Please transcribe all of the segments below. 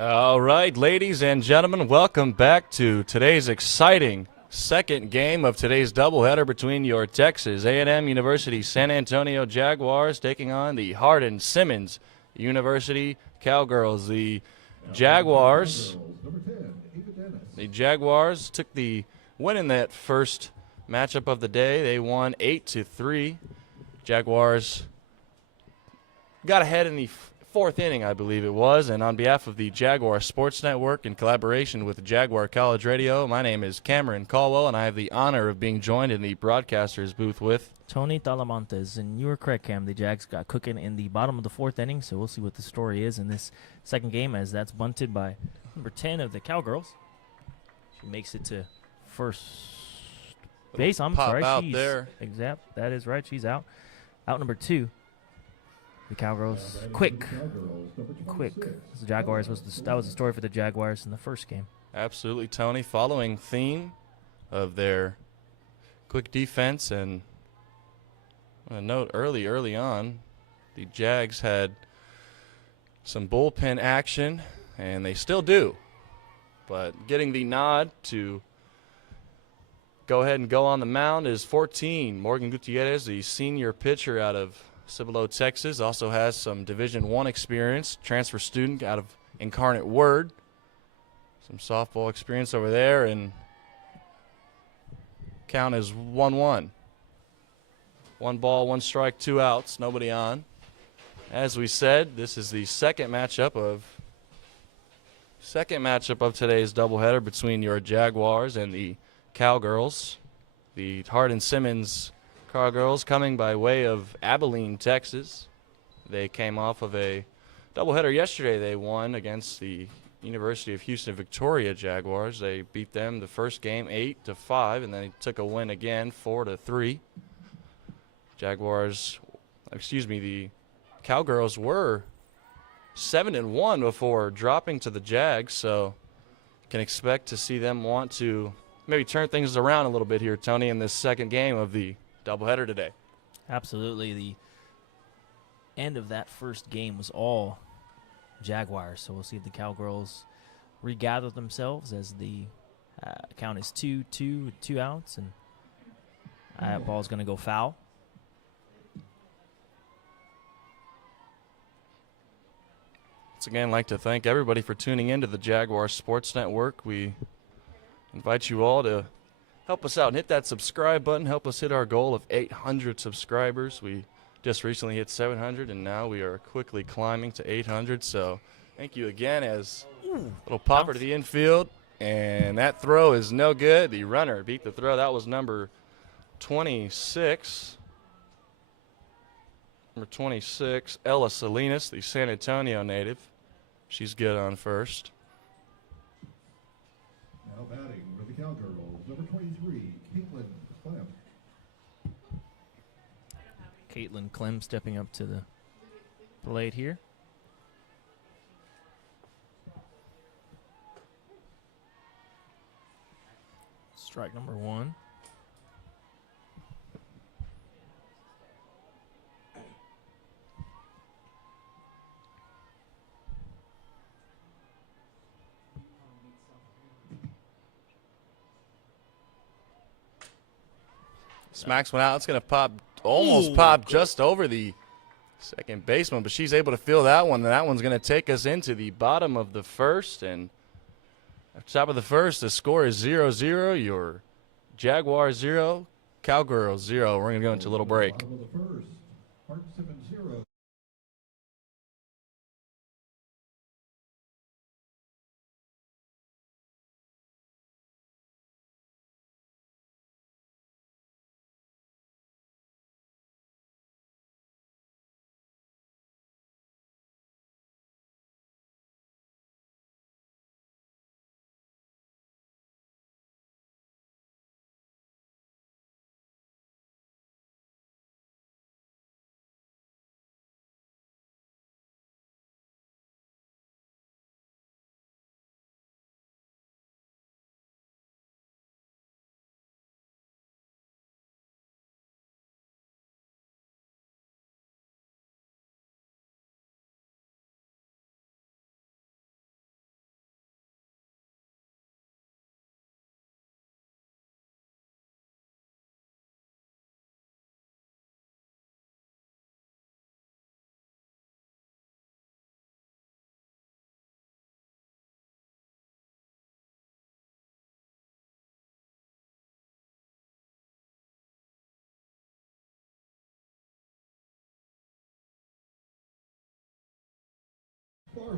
All right, ladies and gentlemen, welcome back to today's exciting second game of today's doubleheader between your Texas A&M University San Antonio Jaguars taking on the Hardin Simmons University Cowgirls. Jaguars, the Jaguars took the win in that first matchup of the day. They won 8-3. Jaguars got ahead in the fourth inning, I believe it was, and on behalf of the Jaguar Sports Network in collaboration with Jaguar College Radio, my name is Cameron Caldwell, and I have the honor of being joined in the broadcaster's booth with Tony Talamantes. And you were correct, Cam. The Jags got cooking in the bottom of the fourth inning, so we'll see what the story is in this second game, as that's bunted by number 10 of the Cowgirls. She makes it to first base. I'm pop sorry. out She's there. Exact. That is right. She's out. Out number 2. The Cowgirls, quick. The Jaguars that was the story for the Jaguars in the first game. Absolutely, Tony. Following theme of their quick defense, and a note early on, the Jags had some bullpen action, and they still do. But getting the nod to go ahead and go on the mound is 14. Morgan Gutierrez, the senior pitcher out of Cibolo, Texas, also has some Division I experience, transfer student out of Incarnate Word. Some softball experience over there, and count is 1-1. 1 ball, 1 strike, 2 outs, nobody on. As we said, this is the second matchup of today's doubleheader between your Jaguars and the Cowgirls. The Hardin Simmons Cowgirls coming by way of Abilene, Texas. They came off of a doubleheader yesterday. They won against the University of Houston Victoria Jaguars. They beat them the first game 8-5, and then they took a win again 4-3. The Cowgirls were 7-1 before dropping to the Jags, so can expect to see them want to maybe turn things around a little bit here, Tony, in this second game of the doubleheader today. Absolutely. The end of that first game was all Jaguars, so we'll see if the Cowgirls regather themselves as the count is 2-2 with 2 outs, and that ball's going to go foul. Once again, I'd like to thank everybody for tuning in to the Jaguar Sports Network. We invite you all to help us out and hit that subscribe button. Help us hit our goal of 800 subscribers. We just recently hit 700, and now we are quickly climbing to 800. So thank you again. As a little popper to the infield, and that throw is no good. The runner beat the throw. That was number 26. Number 26, Ella Salinas, the San Antonio native. She's good on first. Now batting for the Cowgirls, number 23, Caitlin Clem. Caitlin Clem stepping up to the plate here. Strike number 1. Smacks one out. It's going to pop, almost pop just over the second baseman, but she's able to feel that one. That one's going to take us into the bottom of the first, and at the top of the first, the score is 0-0. Your Jaguars 0, Cowgirls 0. We're going to go into a little break. Bottom of the first, Hart Simmons 0.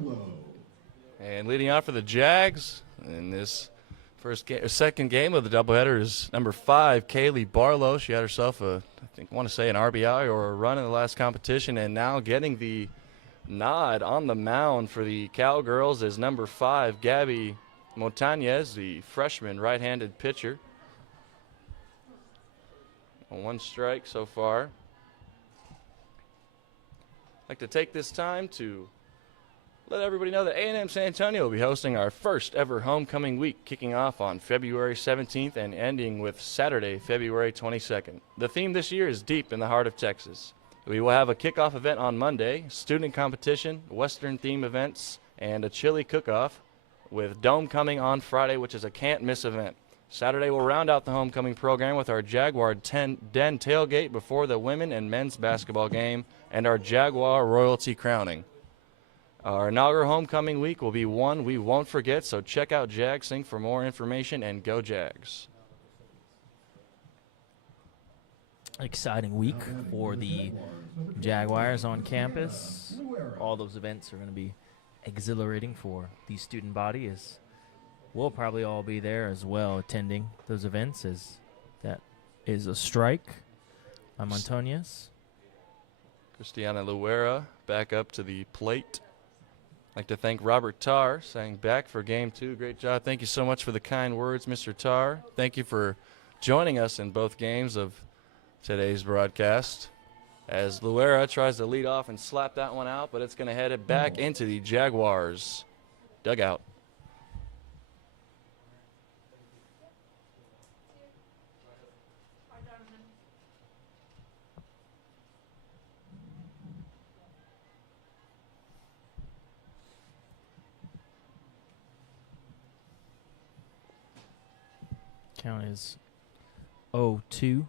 Barlow. And leading off for the Jags in this second game of the doubleheader is number 5, Kaylee Barlow. She had herself an RBI or a run in the last competition, and now getting the nod on the mound for the Cowgirls is number 5, Gabby Montañez, the freshman right-handed pitcher. 1 strike so far. I'd like to take this time to let everybody know that A&M San Antonio will be hosting our first ever homecoming week, kicking off on February 17th and ending with Saturday, February 22nd. The theme this year is Deep in the Heart of Texas. We will have a kickoff event on Monday, student competition, Western theme events, and a chili cook-off, with Dome coming on Friday, which is a can't-miss event. Saturday will round out the homecoming program with our Jaguar Den tailgate before the women and men's basketball game and our Jaguar royalty crowning. Our inaugural homecoming week will be one we won't forget, so check out JagSync for more information, and go Jags. Exciting week for the Jaguars on campus. All those events are going to be exhilarating for the student body, as we'll probably all be there as well attending those events, as that is a strike by Montañez. Christiana Luera back up to the plate. I'd like to thank Robert Tarr, saying back for game 2. Great job. Thank you so much for the kind words, Mr. Tarr. Thank you for joining us in both games of today's broadcast. As Luera tries to lead off and slap that one out, but it's going to head it back into the Jaguars dugout. Count is 0-2.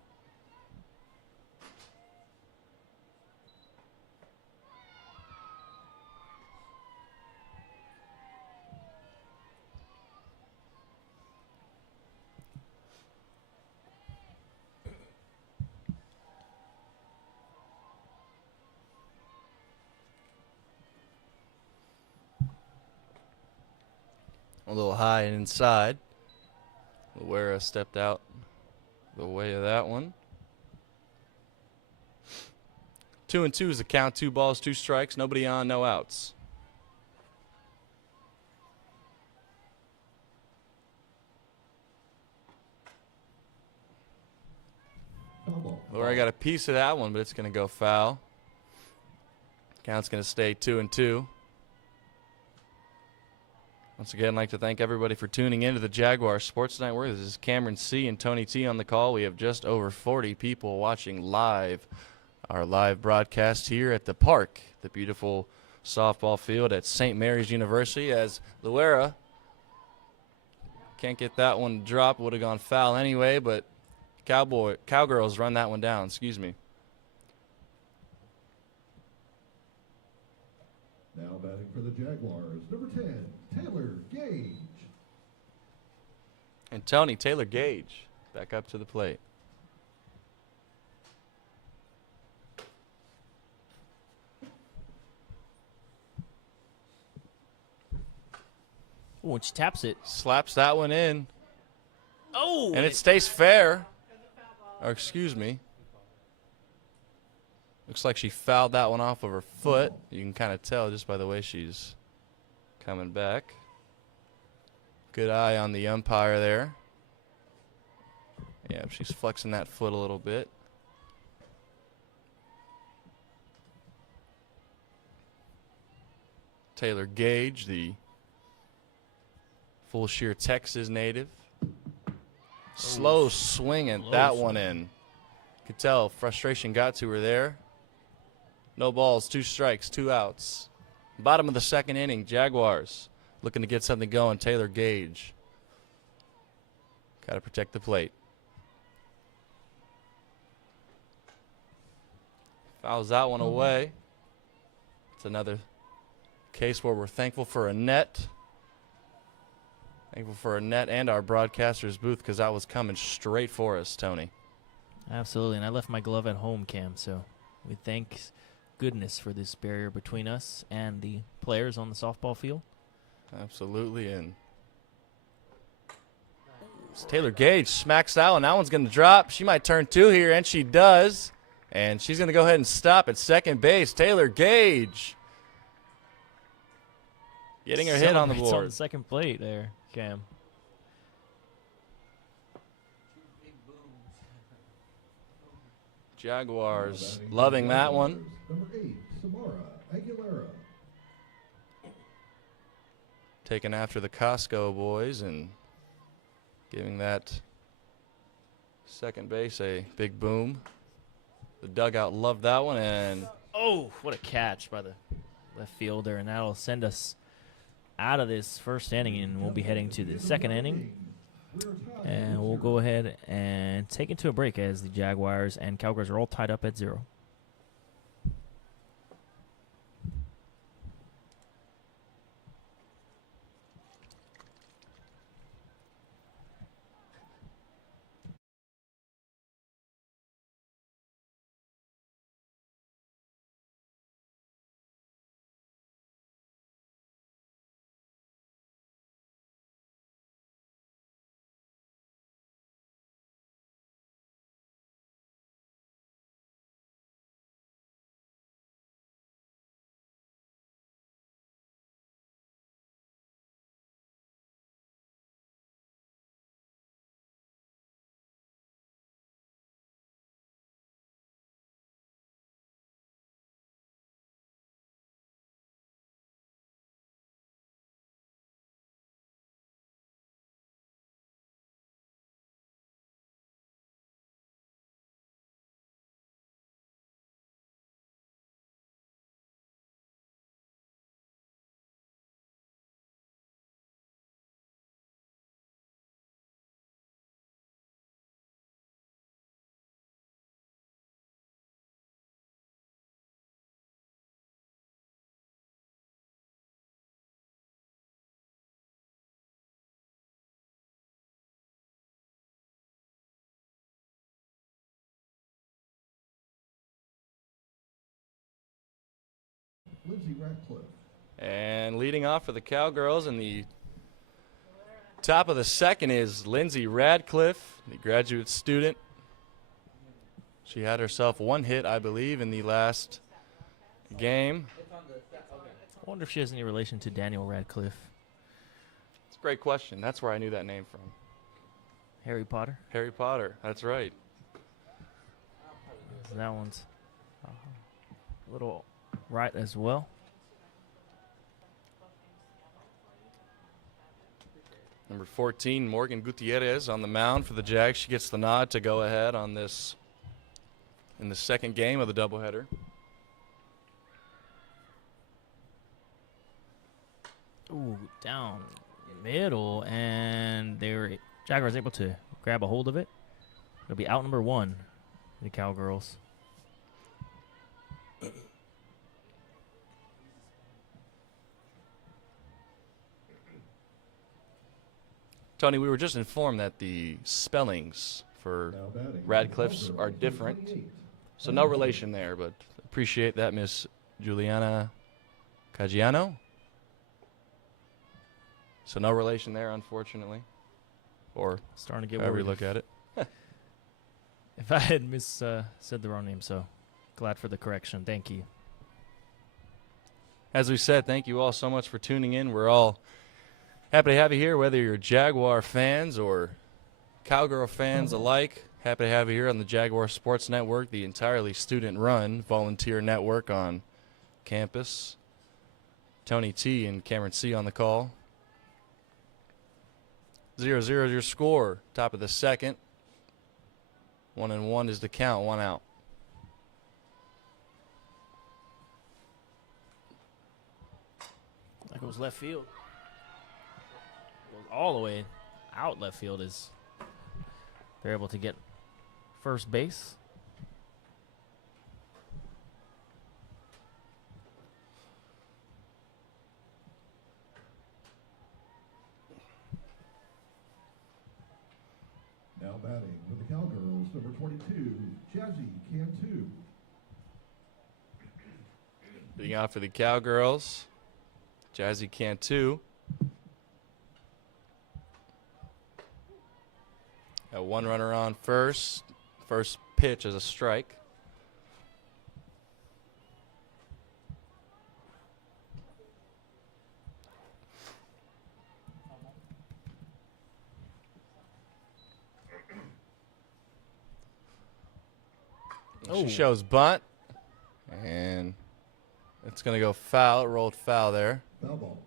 A little high and inside. Luera stepped out the way of that one. 2-2 is the count. 2 balls, 2 strikes. Nobody on, no outs. Luera got a piece of that one, but it's going to go foul. Count's going to stay 2-2. Once again, I'd like to thank everybody for tuning in to the Jaguars Sports Network. This is Cameron C. and Tony T. on the call. We have just over 40 people watching live, our live broadcast here at the park, the beautiful softball field at St. Mary's University, as Luera can't get that one to drop. Would have gone foul anyway, but Cowgirls run that one down. Excuse me. Now batting for the Jaguars, number 10, Taylor Gage. And Tony Taylor Gage back up to the plate. Oh, and she taps it. Slaps that one in. Oh! And it stays fair. Or excuse me. Looks like she fouled that one off of her foot. You can kind of tell just by the way she's coming back. Good eye on the umpire there. Yeah, she's flexing that foot a little bit. Taylor Gage, the Full Shear, Texas native. Slow swinging that one in. Could tell frustration got to her there. No balls, 2 strikes, 2 outs. Bottom of the second inning, Jaguars looking to get something going. Taylor Gage. Got to protect the plate. Fouls that one away. It's another case where we're thankful for a net. Thankful for a net and our broadcaster's booth, because that was coming straight for us, Tony. Absolutely, and I left my glove at home, Cam, so we thank goodness for this barrier between us and the players on the softball field. Absolutely. And Taylor Gage smacks that one. That one's going to drop. She might turn 2 here, and she does. And she's going to go ahead and stop at second base. Taylor Gage getting her hit on the Celebrates board. on the second plate there, Cam. Jaguars loving that one. Number 8, Samara Aguilera. Taking after the Costco boys and giving that second base a big boom. The dugout loved that one, and Oh, what a catch by the left fielder, and that'll send us out of this first inning, and we'll be heading to the second inning. And we'll go ahead and take it to a break as the Jaguars and Cowgirls are all tied up at 0. Lindsay Ratcliffe. And leading off for the Cowgirls in the top of the second is Lindsay Radcliffe, the graduate student. She had herself 1 hit, I believe, in the last game. I wonder if she has any relation to Daniel Radcliffe. It's a great question. That's where I knew that name from. Harry Potter. Harry Potter, that's right. So that one's a little right as well. Number 14, Morgan Gutierrez on the mound for the Jags. She gets the nod to go ahead on this in the second game of the doubleheader. Ooh, down middle, and Jaguars able to grab a hold of it. It'll be out number 1, the Cowgirls. Tony, we were just informed that the spellings for Now batting. Radcliffe's are different. So no relation there, but appreciate that, Miss Juliana Caggiano. So no relation there, unfortunately. Or Starting to get however worried you look at it. if I had said the wrong name, so glad for the correction. Thank you. As we said, thank you all so much for tuning in. We're all happy to have you here, whether you're Jaguar fans or Cowgirl fans alike. Happy to have you here on the Jaguar Sports Network, the entirely student-run volunteer network on campus. Tony T and Cameron C on the call. 0-0 your score. Top of the second. 1-1 is the count. 1 out. That goes left field. Goes all the way out left field as they're able to get first base. Now batting with the Cowgirls, number 22, Jazzy Cantu. Being out for the Cowgirls, Jazzy Cantu. Got one runner on first. First pitch is a strike. She shows bunt, and it's going to go foul. It rolled foul there. Foul ball.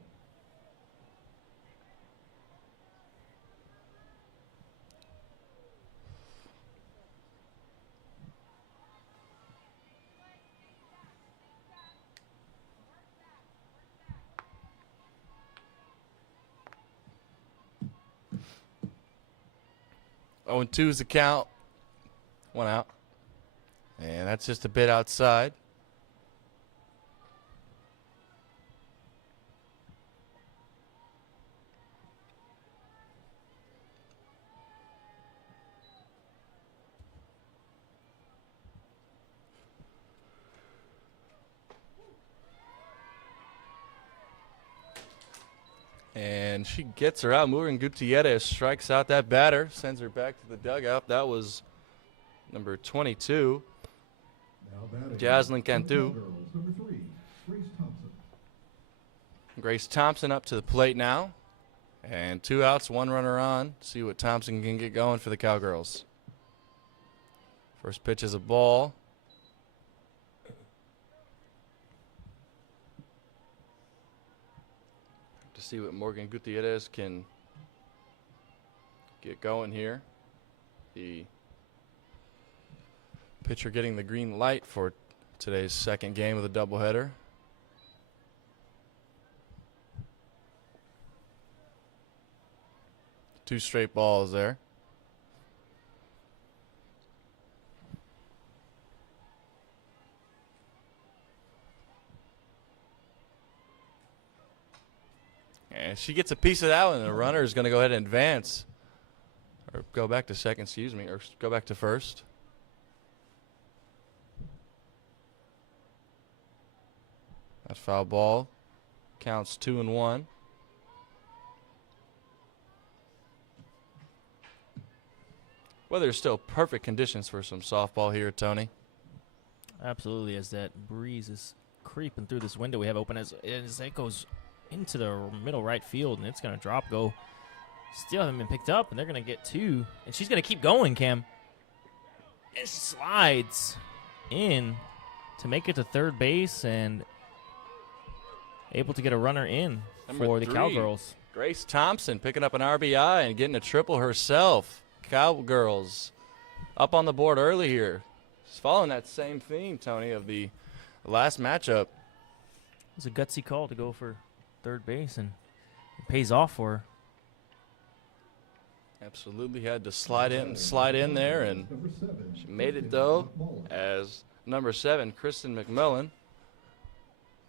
Oh, and 2 is the count. 1 out. And that's just a bit outside. And she gets her out. Murin Gutierrez strikes out that batter, sends her back to the dugout. That was number 22. Now batting. Jaslyn Cantu. Cowgirls, number 3, Grace Thompson. Grace Thompson up to the plate now. And 2 outs, 1 runner on. See what Thompson can get going for the Cowgirls. First pitch is a ball. To see what Morgan Gutierrez can get going here. The pitcher getting the green light for today's second game of the doubleheader. Two straight balls there. And she gets a piece of that one. The runner is going to go ahead and advance. Or go back to second, excuse me, or go back to first. That foul ball counts 2-1. Weather's still perfect conditions for some softball here, Tony. Absolutely, as that breeze is creeping through this window we have open, as it goes into the middle right field, and it's going to drop, go. Still haven't been picked up, and they're going to get 2. And she's going to keep going, Cam. It slides in to make it to third base and able to get a runner in for the 3, Cowgirls. Grace Thompson picking up an RBI and getting a triple herself. Cowgirls up on the board early here. It's following that same theme, Tony, of the last matchup. It was a gutsy call to go for third base, and it pays off for her. Absolutely had to slide in there, and Number 7, she made it Kristen though, McMullen. as number 7, Kristen McMillan,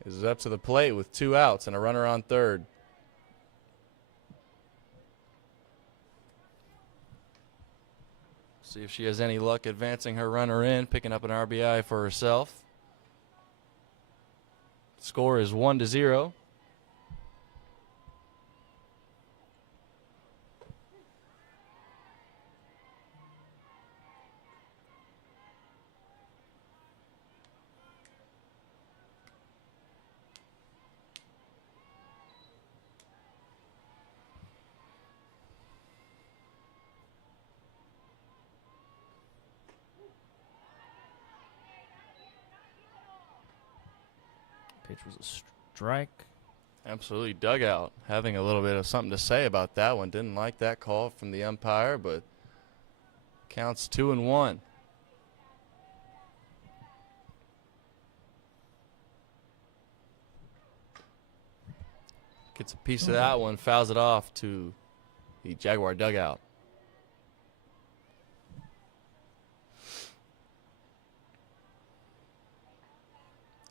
is up to the plate with 2 outs and a runner on third. See if she has any luck advancing her runner in, picking up an RBI for herself. Score is 1-0. Pitch was a strike. Absolutely, dugout having a little bit of something to say about that one. Didn't like that call from the umpire, but counts 2-1. Gets a piece of that one, fouls it off to the Jaguar dugout.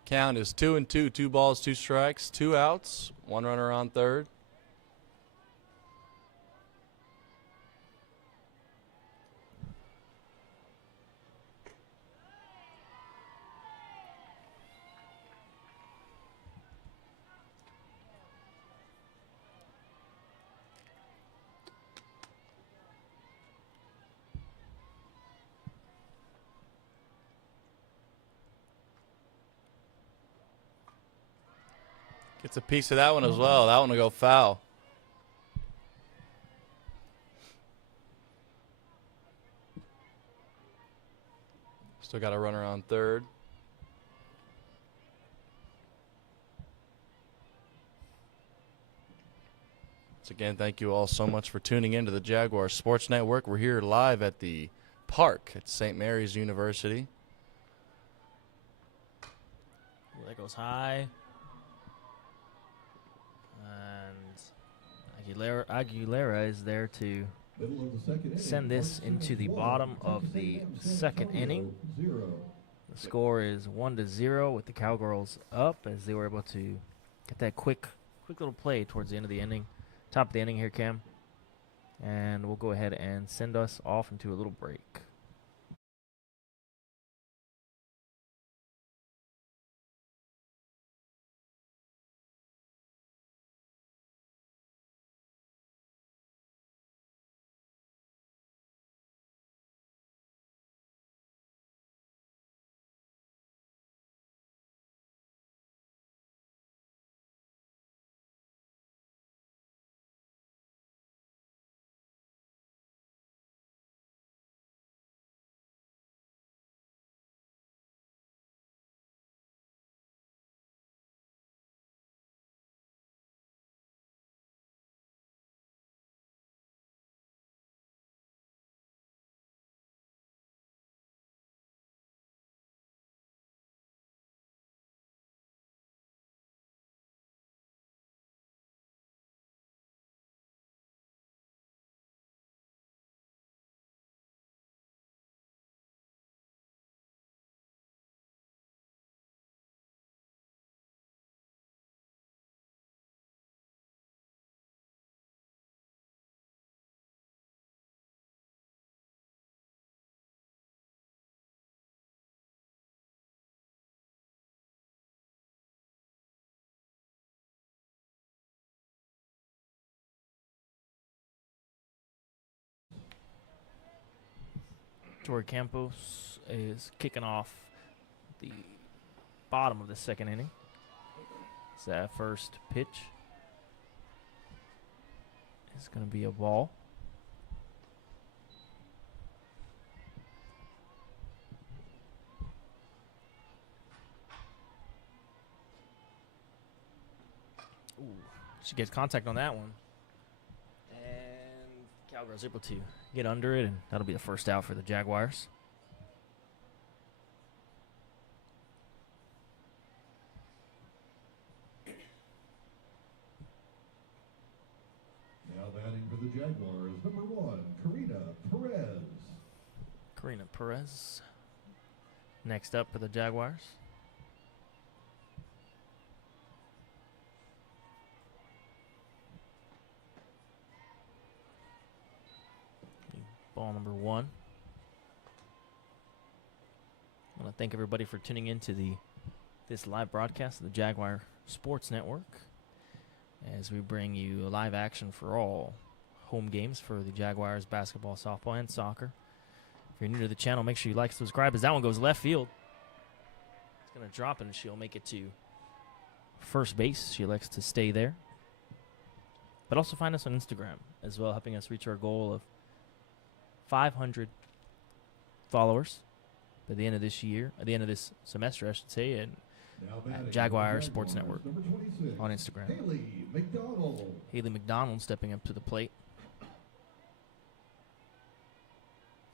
Count is 2-2, 2 balls, 2 strikes, 2 outs, 1 runner on third. Gets a piece of that one as well. That one will go foul. Still got a runner on third. Once again, thank you all so much for tuning in to the Jaguars Sports Network. We're here live at the park at St. Mary's University. That goes high. And Aguilera is there to send this into the bottom of the second inning. The score is 1-0 with the Cowgirls up as they were able to get that quick little play towards the end of the inning. Top of the inning here, Cam. And we'll go ahead and send us off into a little break. Tori Campos is kicking off the bottom of the second inning. It's that first pitch. It's going to be a ball. Ooh, she gets contact on that one. Cowgirls able to get under it, and that'll be the first out for the Jaguars. Now batting for the Jaguars, number 1, Karina Perez. Karina Perez next up for the Jaguars. Ball number 1. I want to thank everybody for tuning in to this live broadcast of the Jaguar Sports Network as we bring you live action for all home games for the Jaguars basketball, softball, and soccer. If you're new to the channel, make sure you like and subscribe as that one goes left field. It's going to drop and she'll make it to first base. She elects to stay there. But also find us on Instagram as well, helping us reach our goal of 500 followers at the end of this year, at the end of this semester, I should say, and at Jaguar Sports Network on Instagram. Haley McDonald stepping up to the plate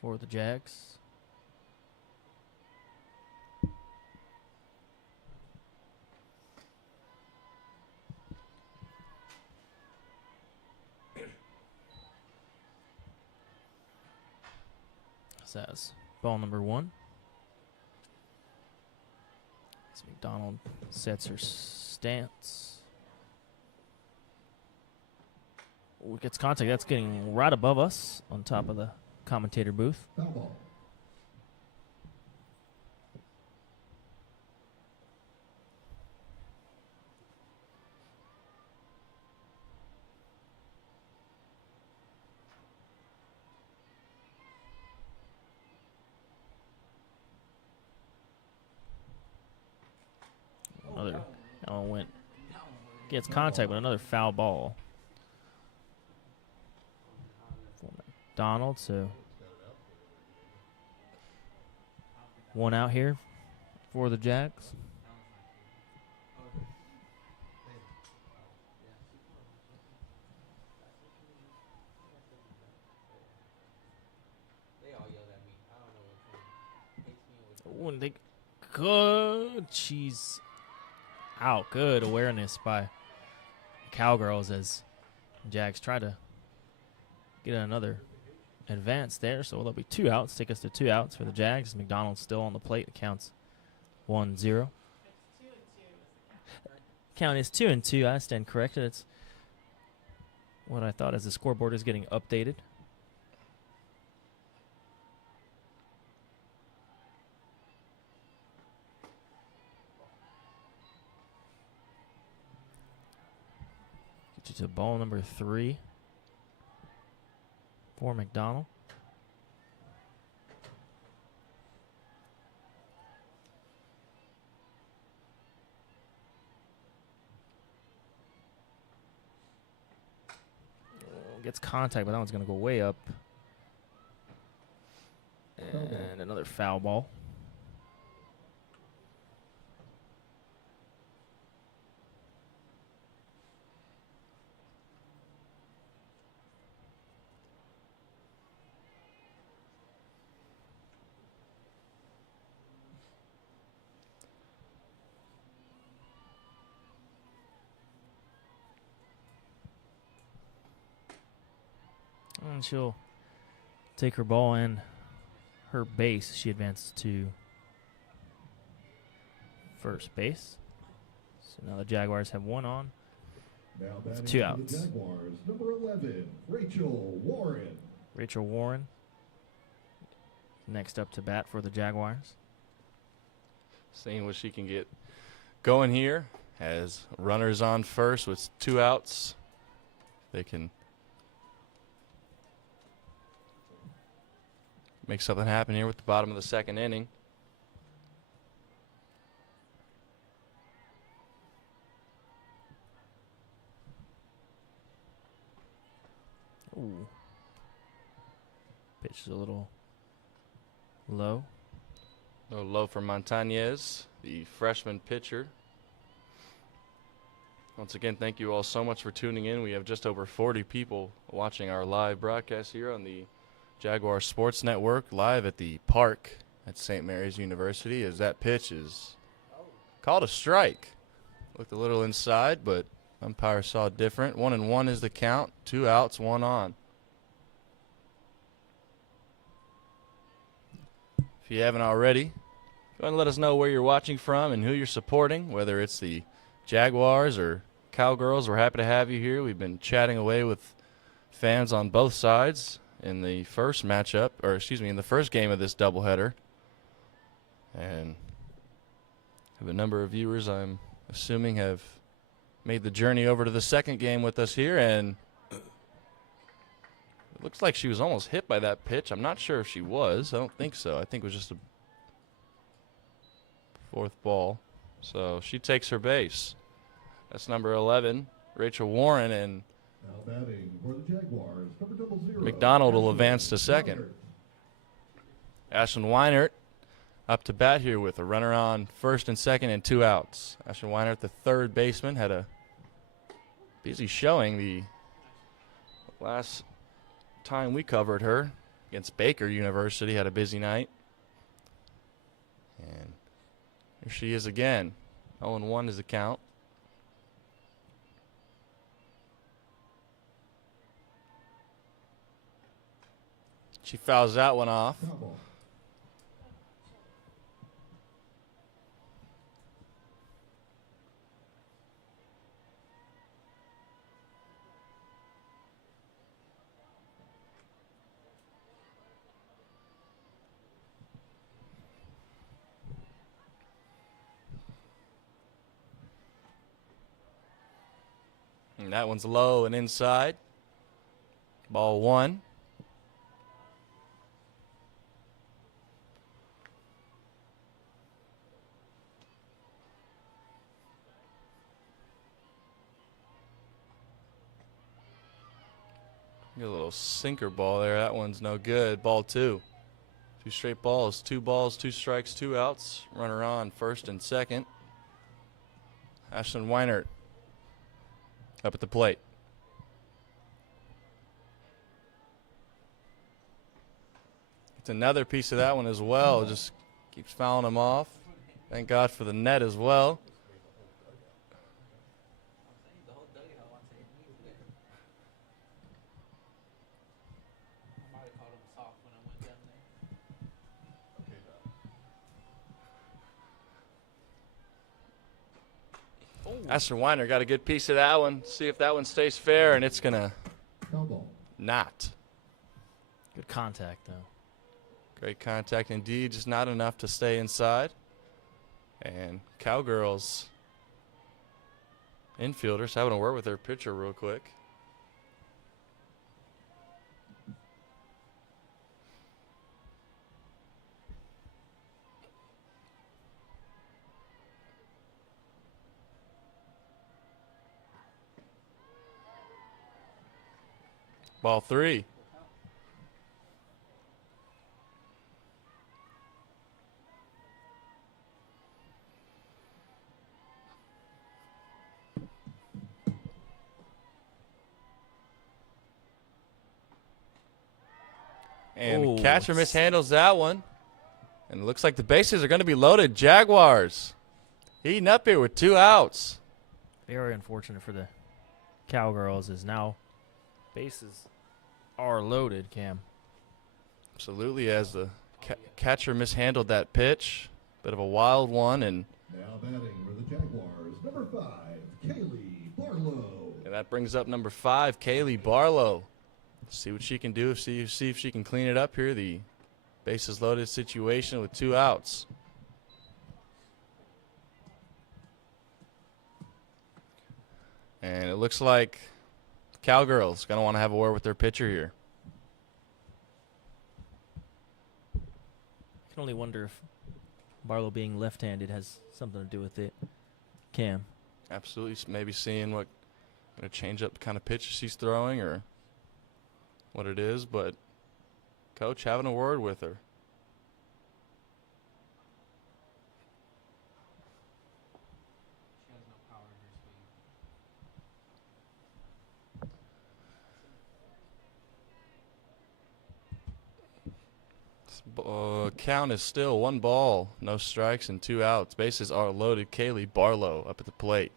for the Jags. Says ball number 1. As McDonald sets her stance. Oh, gets contact. That's getting right above us on top of the commentator booth. Foul ball. gets contact with another foul ball. For McDonald, so 1 out here for the Jags. When they good, she's out. Good awareness by Cowgirls as Jags try to get another advance there. So there'll be 2 outs. Take us to 2 outs for the Jags. McDonald's still on the plate. It counts 1-0. Count is 2-2. I stand corrected. It's what I thought as the scoreboard is getting updated. Get you to ball number 3 for McDonald. Gets contact, but that one's going to go way up. And another foul ball. And she'll take her ball and her base. She advances to first base. So now the Jaguars have 1 on. Now With batting 2 for outs. the Jaguars, number 11, Rachel Warren. Rachel Warren next up to bat for the Jaguars. Seeing what she can get going here. Has runners on first with 2 outs. They can make something happen here with the bottom of the 2nd inning. Ooh. Pitch is a little low. No low for Montañez, the freshman pitcher. Once again, thank you all so much for tuning in. We have just over 40 people watching our live broadcast here on the Jaguar Sports Network, live at the park at St. Mary's University, as that pitch is called a strike. Looked a little inside, but umpire saw different. 1-1 is the count. 2 outs, 1 on. If you haven't already, go ahead and let us know where you're watching from and who you're supporting, whether it's the Jaguars or Cowgirls. We're happy to have you here. We've been chatting away with fans on both sides in the first matchup, or excuse me, in the first game of this doubleheader. And have a number of viewers, I'm assuming, have made the journey over to the second game with us here. And it looks like she was almost hit by that pitch. I'm not sure if she was. I don't think so. I think it was just a 4th ball. So she takes her base. That's number 11, Rachel Warren, and Now batting for the Jaguars, number 00, McDonald will Ashlyn advance to second. Weinert. Ashlyn Weinert up to bat here with a runner on first and second and 2 outs. Ashlyn Weinert, the third baseman, had a busy showing the last time we covered her against Baker University. Had a busy night. And here she is again. 0-1 is the count. She fouls that one off. Foul ball. And that one's low and inside. Ball 1. Get a little sinker ball there. That one's no good. Ball 2. 2 straight balls. 2 balls, 2 strikes, 2 outs. Runner on first and second. Ashlyn Weinert up at the plate. It's another piece of that one as well. Just keeps fouling them off. Thank God for the net as well. Ashlyn Weiner got a good piece of that one. See if that one stays fair, and it's going to not. Good contact, though. Great contact indeed, just not enough to stay inside. And Cowgirls infielders having a word with their pitcher real quick. Ball 3. And the catcher mishandles that one. And it looks like the bases are going to be loaded. Jaguars heating up here with 2 outs. Very unfortunate for the Cowgirls as now bases are loaded, Cam. Absolutely, as the catcher mishandled that pitch. Bit of a wild one. And now batting for the Jaguars, number 5, Kaylee Barlow. And that brings up number 5, Kaylee Barlow. See what she can do. See if she can clean it up here. The bases loaded situation with 2 outs. And it looks like Cowgirls going to want to have a word with their pitcher here. I can only wonder if Barlow being left-handed has something to do with it. Cam. Absolutely. Maybe seeing what going to change up the kind of pitch she's throwing or what it is, but coach having a word with her. Count is still 1 ball, no strikes and 2 outs. Bases are loaded. Kaylee Barlow up at the plate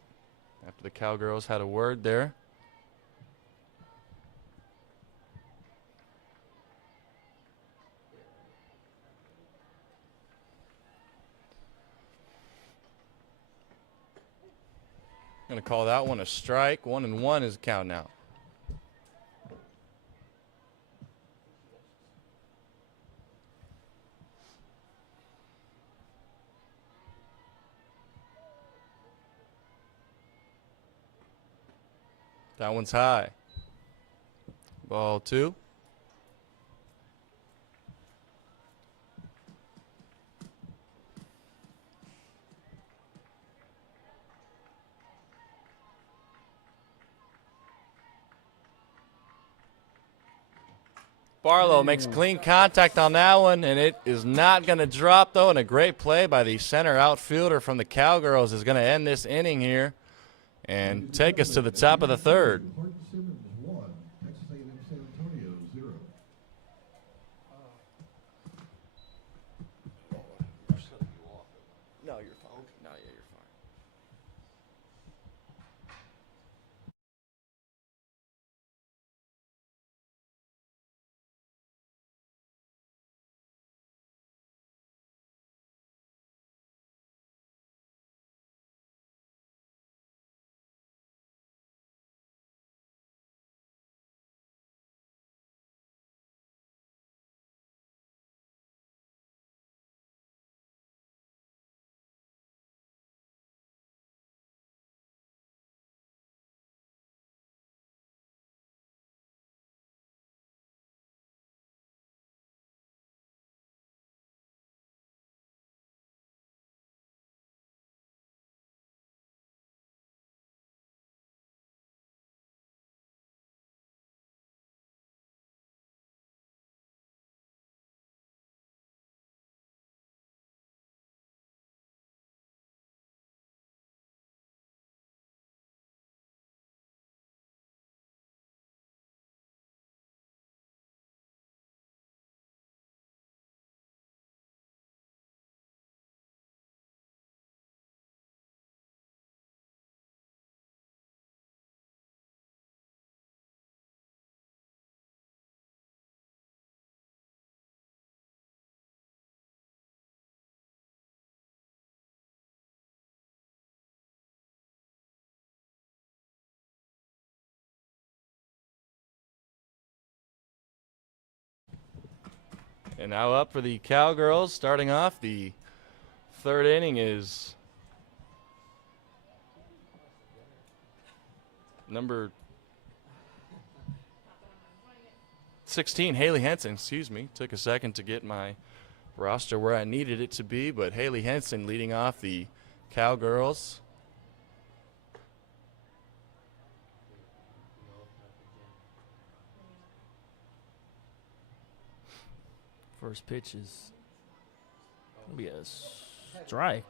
after the Cowgirls had a word there. Going to call that one a strike. 1-1 is the count now. That one's high. Ball 2. Barlow makes clean contact on that one, and it is not going to drop, though, and a great play by the center outfielder from the Cowgirls is going to end this inning here and take us to the top of the 3rd. Simmons 1, Texas A&M San Antonio 0. No, you're fine. No, yeah, you're fine. And now up for the Cowgirls. Starting off the third inning is number 16, Haley Henson. Excuse me. Took a second to get my roster where I needed it to be, but Haley Henson leading off the Cowgirls. First pitch is going to be a strike.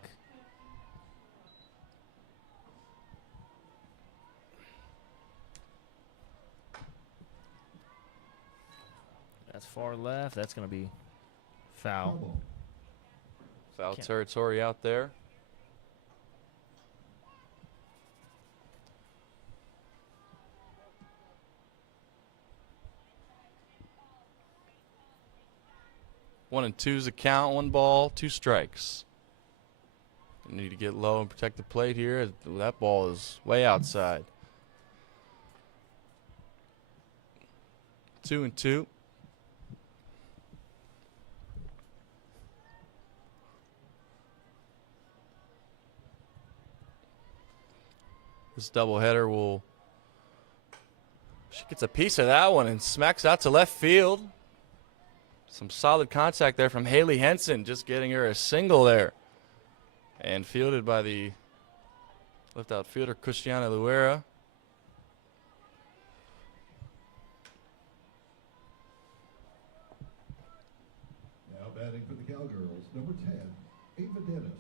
That's far left. That's going to be foul. Foul territory out there. One and two's a count. 1 ball, 2 strikes. Need to get low and protect the plate here. That ball is way outside. 2 and 2. This doubleheader will. She gets a piece of that one and smacks out to left field. Some solid contact there from Haley Henson, just getting her a single there. And fielded by the left outfielder, Christiana Luera. Now batting for the Cowgirls, number 10, Ava Dennis.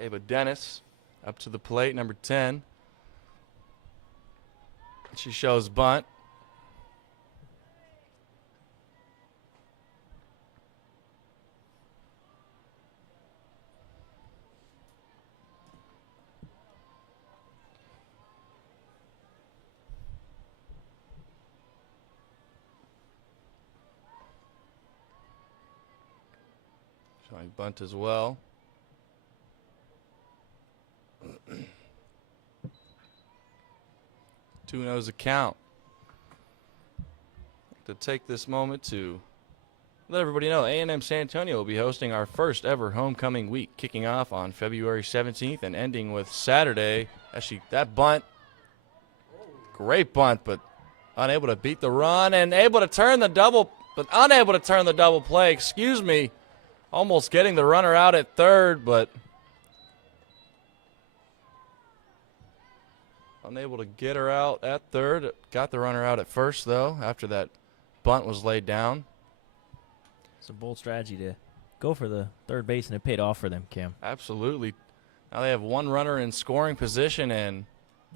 Ava Dennis up to the plate, number 10. She shows bunt. Showing bunt as well. 2-0's a count. To take this moment to let everybody know, A&M San Antonio will be hosting our first ever homecoming week, kicking off on February 17th and ending with Saturday. Actually, that bunt, great bunt, but unable to beat the run and able to turn the double, but unable to turn the double play. Excuse me. Almost getting the runner out at third, but unable to get her out at third. Got the runner out at first, though, after that bunt was laid down. It's a bold strategy to go for the third base, and it paid off for them, Cam. Absolutely. Now they have one runner in scoring position and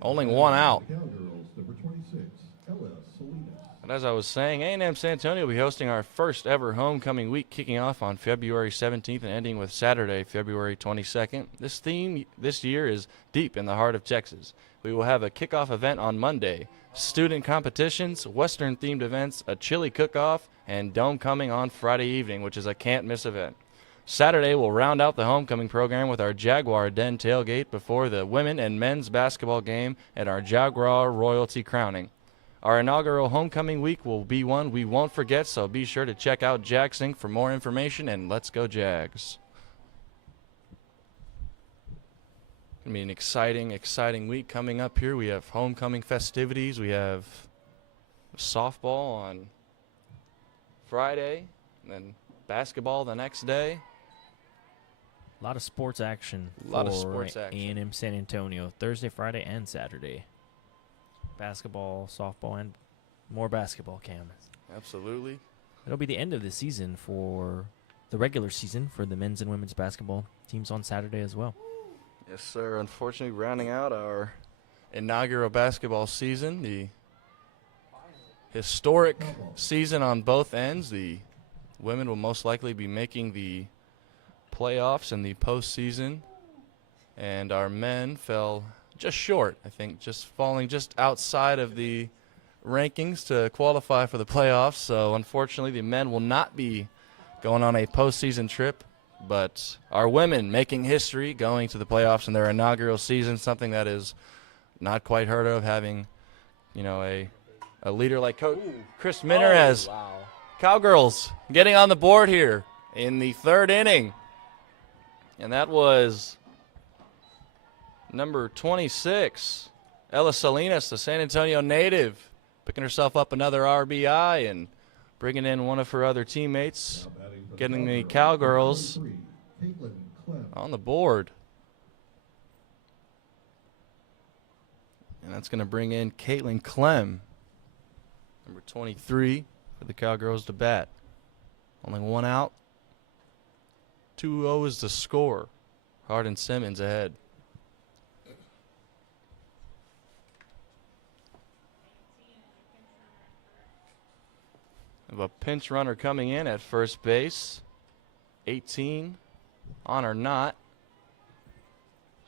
only one out. The Cowgirls, number 26, Ella Salinas. And as I was saying, A&M San Antonio will be hosting our first ever homecoming week, kicking off on February 17th and ending with Saturday, February 22nd. This theme this year is deep in the heart of Texas. We will have a kickoff event on Monday, student competitions, Western-themed events, a chili cook-off, and dome coming on Friday evening, which is a can't-miss event. Saturday, we'll round out the homecoming program with our Jaguar Den tailgate before the women and men's basketball game and our Jaguar royalty crowning. Our inaugural homecoming week will be one we won't forget, so be sure to check out JagSync for more information, and let's go Jags. Going to be an exciting week coming up here. We have homecoming festivities. We have softball on Friday, and then basketball the next day. A lot of sports action for A&M San Antonio, Thursday, Friday, and Saturday. Basketball, softball, and more basketball, Cam. Absolutely. It'll be the end of the season for the regular season for the men's and women's basketball teams on Saturday as well. Yes, sir. Unfortunately, rounding out our inaugural basketball season, the historic season on both ends. The women will most likely be making the playoffs in the postseason, and our men fell just short, I think, just falling just outside of the rankings to qualify for the playoffs. So, unfortunately, the men will not be going on a postseason trip, but our women making history, going to the playoffs in their inaugural season, something that is not quite heard of, having, you know, a a leader like Coach Chris Minner has Cowgirls getting on the board here in the third inning. And that was number 26, Ella Salinas, the San Antonio native, picking herself up another RBI and bringing in one of her other teammates, getting the Cowgirls on the board. And that's going to bring in Caitlin Clem, number 23, for the Cowgirls to bat. Only one out. 2-0 is the score. Hardin Simmons ahead. We have a pinch runner coming in at first base. 18, on or not.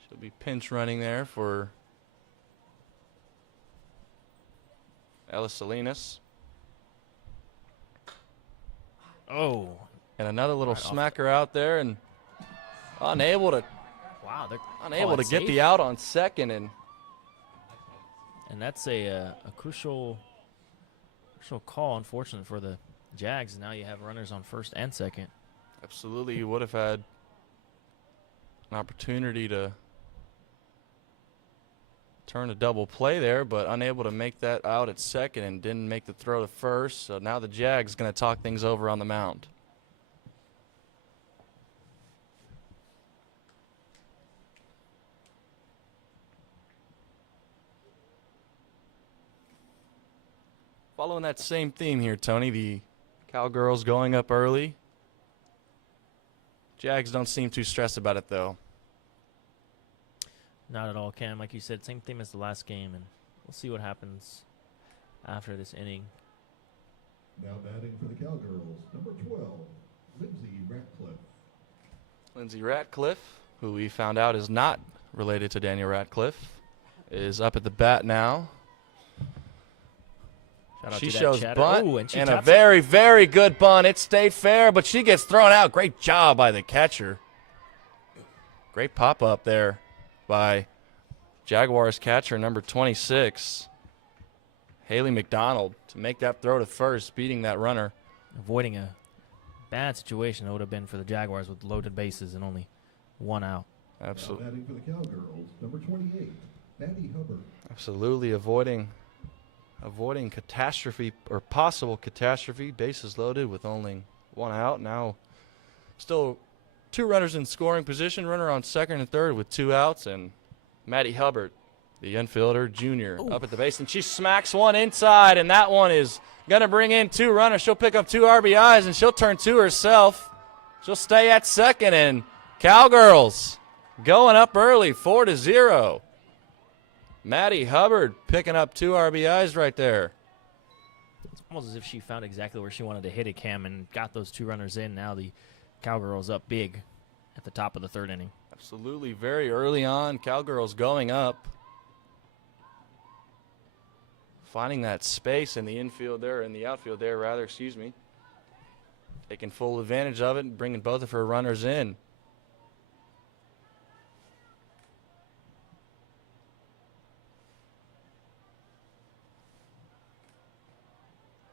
She'll be pinch running there for Ella Salinas. Oh. And another little smacker out there, and unable to they're get the out on second, and that's a crucial call. Unfortunate for the Jags. Now you have runners on first and second. absolutely you would have had an opportunity to turn a double play there, but unable to make that out at second and didn't make the throw to first. So now the Jags going to talk things over on the mound. Following that same theme here, Tony, the Cowgirls going up early. Jags don't seem too stressed about it, though. Not at all, Cam. Like you said, same theme as the last game, and we'll see what happens after this inning. Now batting for the Cowgirls, number 12, Lindsay Ratcliffe. Lindsay Ratcliffe, who we found out is not related to Daniel Ratcliffe, is up at the bat now. She shows bunt, and a very, very good bunt. It stayed fair, but she gets thrown out. Great job by the catcher. Great pop-up there by Jaguars catcher number 26, Haley McDonald, to make that throw to first, beating that runner. Avoiding a bad situation that would have been for the Jaguars with loaded bases and only one out. Absolutely. Now batting for the Cowgirls, number 28, Maddie Hubbard. Absolutely avoiding catastrophe or possible catastrophe. Bases loaded with only one out. Now still two runners in scoring position. Runner on second and third with two outs. And Maddie Hubbard, the infielder, junior, up at the base. And she smacks one inside, and that one is going to bring in two runners. She'll pick up two RBIs, and she'll turn two herself. She'll stay at second, and Cowgirls going up early, 4-0. Maddie Hubbard picking up two RBIs right there. It's almost as if she found exactly where she wanted to hit it, Cam, and got those two runners in. Now the Cowgirls up big at the top of the third inning. Absolutely, very early on, Cowgirls going up. Finding that space in the infield there, in the outfield there, rather, excuse me. Taking full advantage of it and bringing both of her runners in.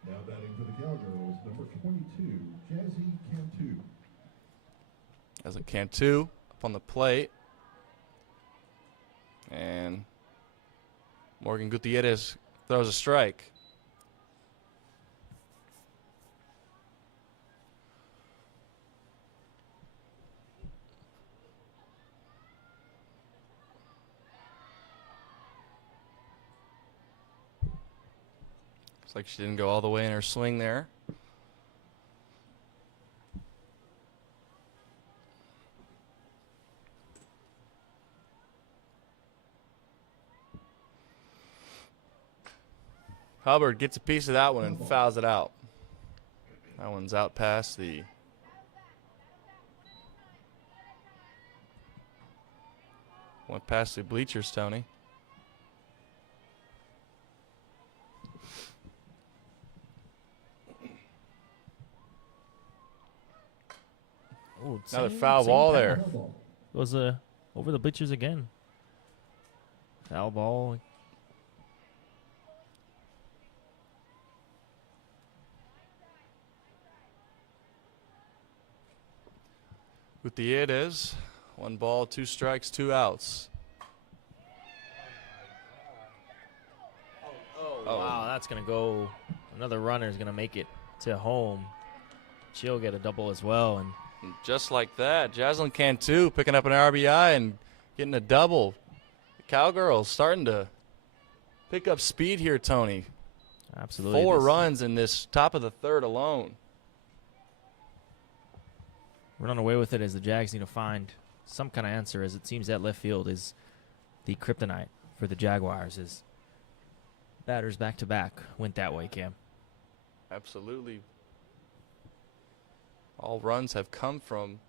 Now batting for the Cowgirls, number 22, Jazzy Cantu. As a Cantu up on the plate. And Morgan Gutierrez throws a strike. Looks like she didn't go all the way in her swing there. Hubbard gets a piece of that one and fouls it out. That one's out past the bleachers, Tony. Ooh, Another foul ball there. It was over the bleachers again. Foul ball. Gutierrez, 1 ball, 2 strikes, 2 outs. Oh, wow, that's going to go. Another runner is going to make it to home. She'll get a double as well. And just like that, Jaslyn Cantu picking up an RBI and getting a double. The Cowgirls starting to pick up speed here, Tony. absolutely. 4 runs in this top of the 3rd alone. Run away with it as the Jags need to find some kind of answer, as it seems that left field is the kryptonite for the Jaguars, as batters back-to-back went that way, Cam. Absolutely. All runs have come from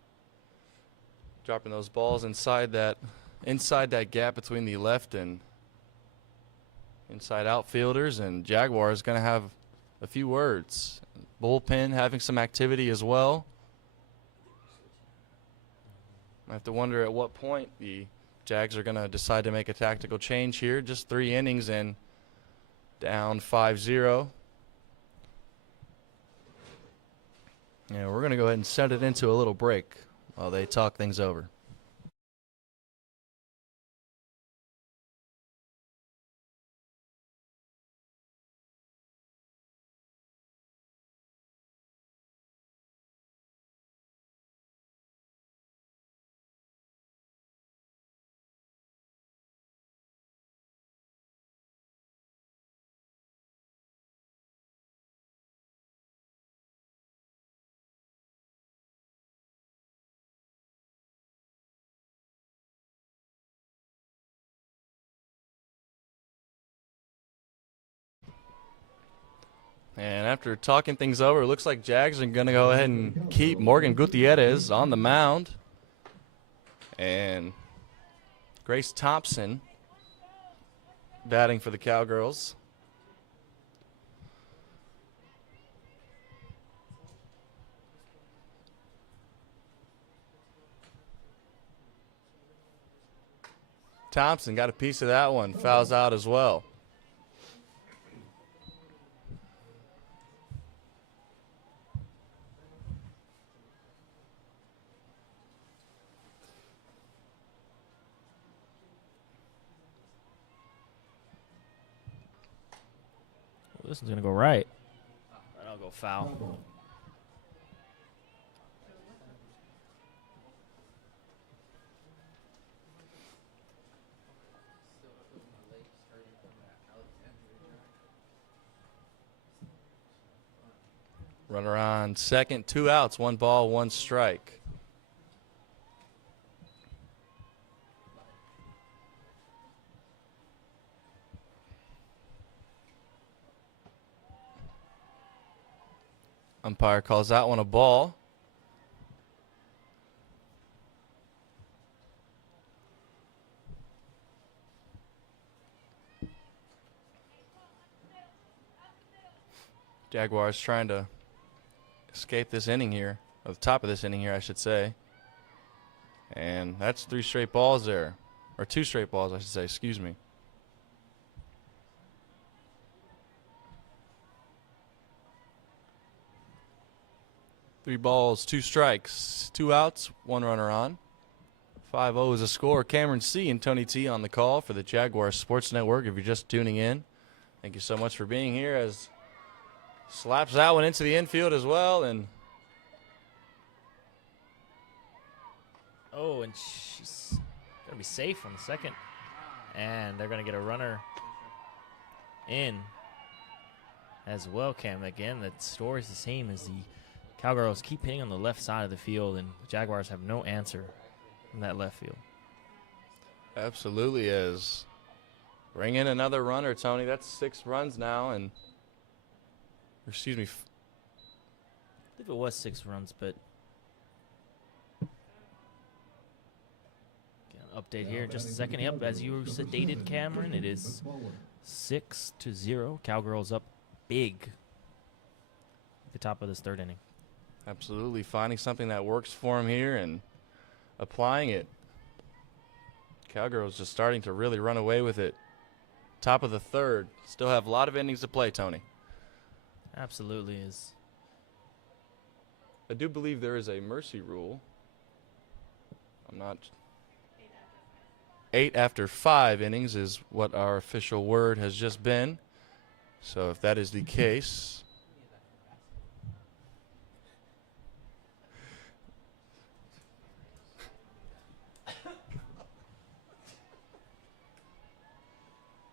dropping those balls inside that gap between the left and inside outfielders, and Jaguars going to have a few words. Bullpen having some activity as well. I have to wonder at what point the Jags are going to decide to make a tactical change here. Just 3 innings and down 5-0. Yeah, we're going to go ahead and set it into a little break while they talk things over. And after talking things over, it looks like Jags are going to go ahead and keep Morgan Gutierrez on the mound. And Grace Thompson batting for the Cowgirls. Thompson got a piece of that one, fouls out as well. This one's going to go right. And I'll go foul. Runner on second, 2 outs, 1 ball, 1 strike. Umpire calls that one a ball. Jaguars trying to escape this inning here, or the top of this inning here, I should say. And that's 3 straight balls there, or 2 straight balls, I should say, excuse me. Three balls, 2 strikes, 2 outs, 1 runner on. 5-0 is a score. Cameron C. and Tony T. on the call for the Jaguars Sports Network. If you're just tuning in, thank you so much for being here. As slaps that one into the infield as well, and and she's going to be safe on the second. And they're going to get a runner in as well, Cam. Again, the story is the same as the Cowgirls keep hitting on the left side of the field, and the Jaguars have no answer from that left field. absolutely is. Bring in another runner, Tony. That's 6 runs now, and excuse me. I believe it was 6 runs, but update here in just a second. Yep, as you sedated, Cameron, it is 6-0. Cowgirls up big at the top of this 3rd inning. Absolutely finding something that works for him here and applying it. Cowgirls just starting to really run away with it. Top of the 3rd. Still have a lot of innings to play, Tony. Absolutely is. I do believe there is a mercy rule Not 8 after 5 innings is what our official word has just been. So if that is the case,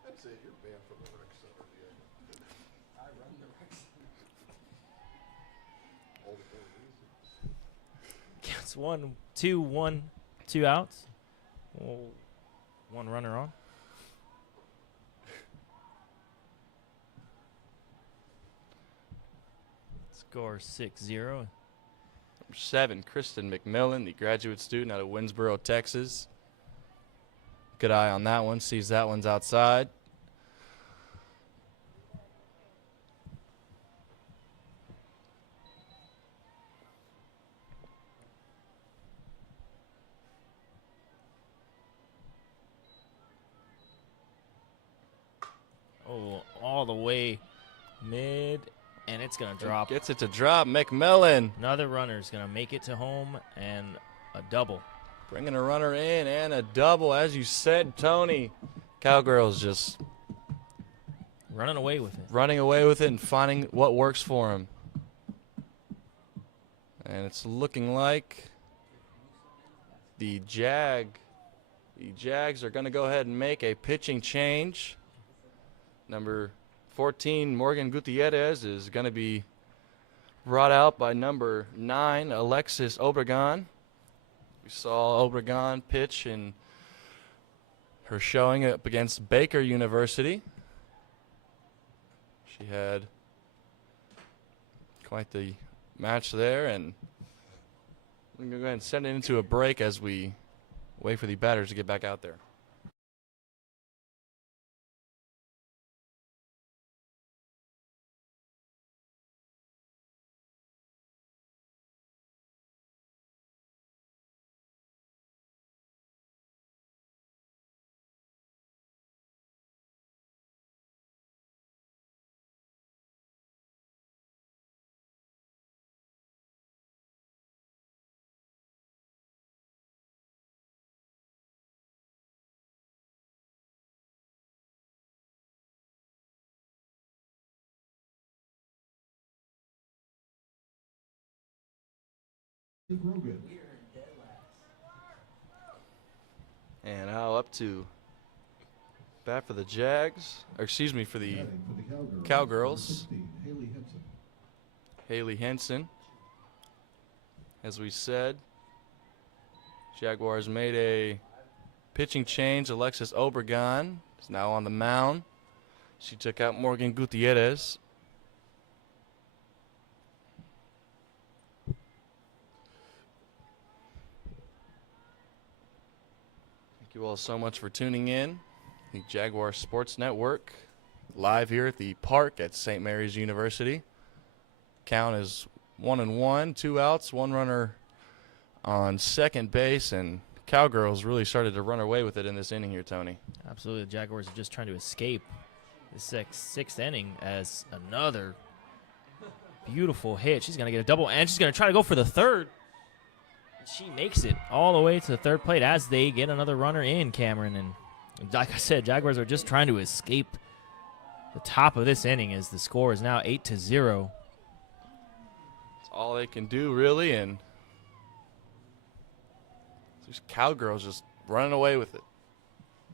That's it. You're banned from the rec center, dude. I run the rec center. All the reasons. It's 2 outs. Well, 1 runner on. Score 6-0. number 7, Kristen McMillan, the graduate student out of Winsboro, Texas. Good eye on that one. Sees that one's outside. Oh, all the way mid, and it's going to drop. Gets it to drop. McMillan Another runner is going to make it to home and a double. bringing a runner in and a double. As you said, Tony, Cowgirls just Running away with it. running away with it and finding what works for him. And it's looking like the Jags are going to go ahead and make a pitching change. Number 14, Morgan Gutierrez, is going to be brought out by number 9, Alexis Obregon. We saw Obregon pitch in her showing up against Baker University. She had quite the match there, and we're going to go ahead and send it into a break as we wait for the batters to get back out there. Steve Rogan. And now up to bat for the Jags, or excuse me, for the Batting for the Cowgirls. Number 16, Haley Henson. Haley Henson. As we said, Jaguars made a pitching change. Alexis Obregon is now on the mound. She took out Morgan Gutierrez. Thank you all so much for tuning in. The Jaguar Sports Network, live here at the park at St. Mary's University. Count is 1-1, 2 outs, 1 runner on second base, and Cowgirls really started to run away with it in this inning here, Tony. Absolutely. The Jaguars are just trying to escape the sixth inning as another beautiful hit. She's going to get a double, and she's going to try to go for the third. She makes it all the way to the third plate as they get another runner in, Cameron. And like I said, Jaguars are just trying to escape the top of this inning as the score is now 8-0. That's all they can do, really, and these Cowgirls just running away with it.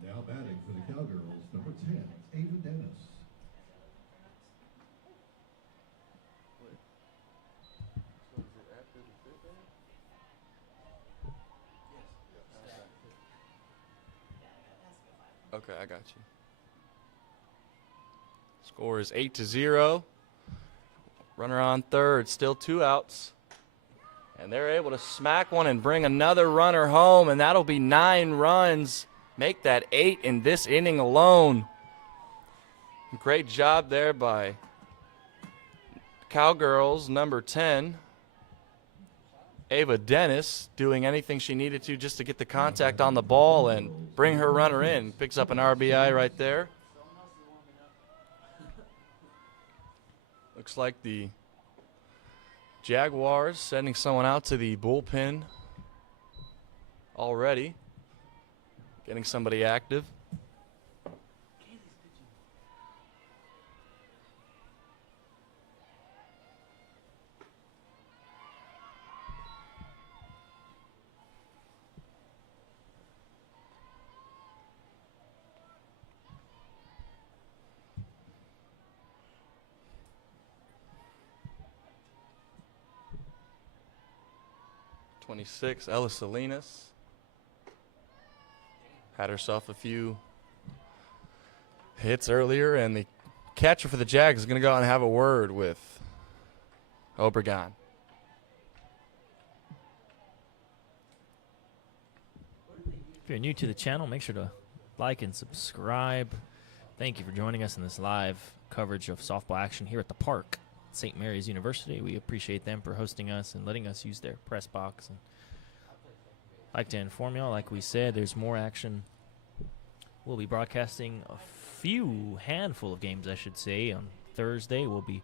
Now batting for the Cowgirls, number 10, Ava Dennis. Okay, I got you. Score is 8-0. Runner on third, still 2 outs. And they're able to smack one and bring another runner home, and that'll be 9 runs. Make that 8 in this inning alone. Great job there by Cowgirls, number 10. Ava Dennis doing anything she needed to just to get the contact on the ball and bring her runner in. Picks up an RBI right there. Looks like the Jaguars sending someone out to the bullpen already. Getting somebody active. '26, Ella Salinas. Had herself a few hits earlier, and the catcher for the Jags is going to go out and have a word with Obregon. If you're new to the channel, make sure to like and subscribe. Thank you for joining us in this live coverage of softball action here at the park, St. Mary's University. We appreciate them for hosting us and letting us use their press box. And I'd like to inform y'all, like we said, there's more action. We'll be broadcasting a handful of games, I should say. On Thursday, we'll be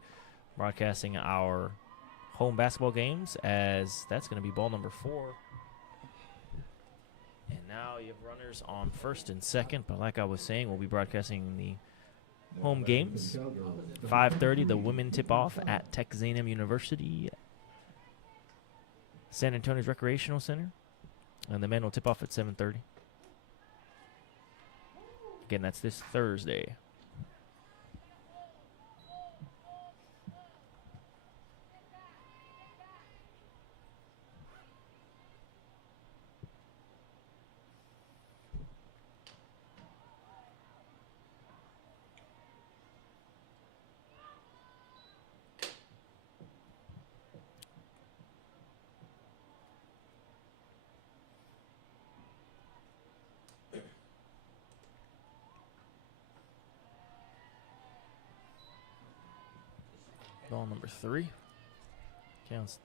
broadcasting our home basketball games, as that's going to be ball number 4. And now you have runners on first and second, but like I was saying, we'll be broadcasting the home games. 5:30, the women tip-off at Texas A&M University, San Antonio's Recreational Center, and the men will tip off at 7:30. Again, that's this Thursday. Ball number 3. Counts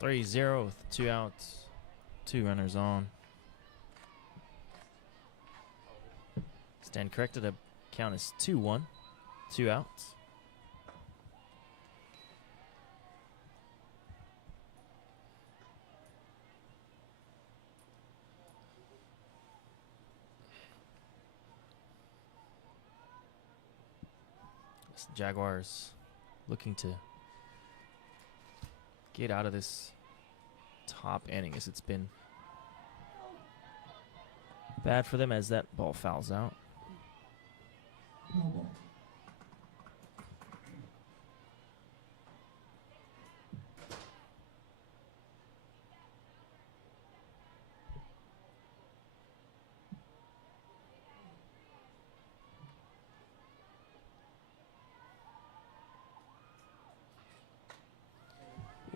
3-0 with 2 outs, 2 runners on. Stand corrected. The count is 2-1, 2 outs. It's the Jaguars looking to get out of this top inning, as it's been bad for them as that ball fouls out.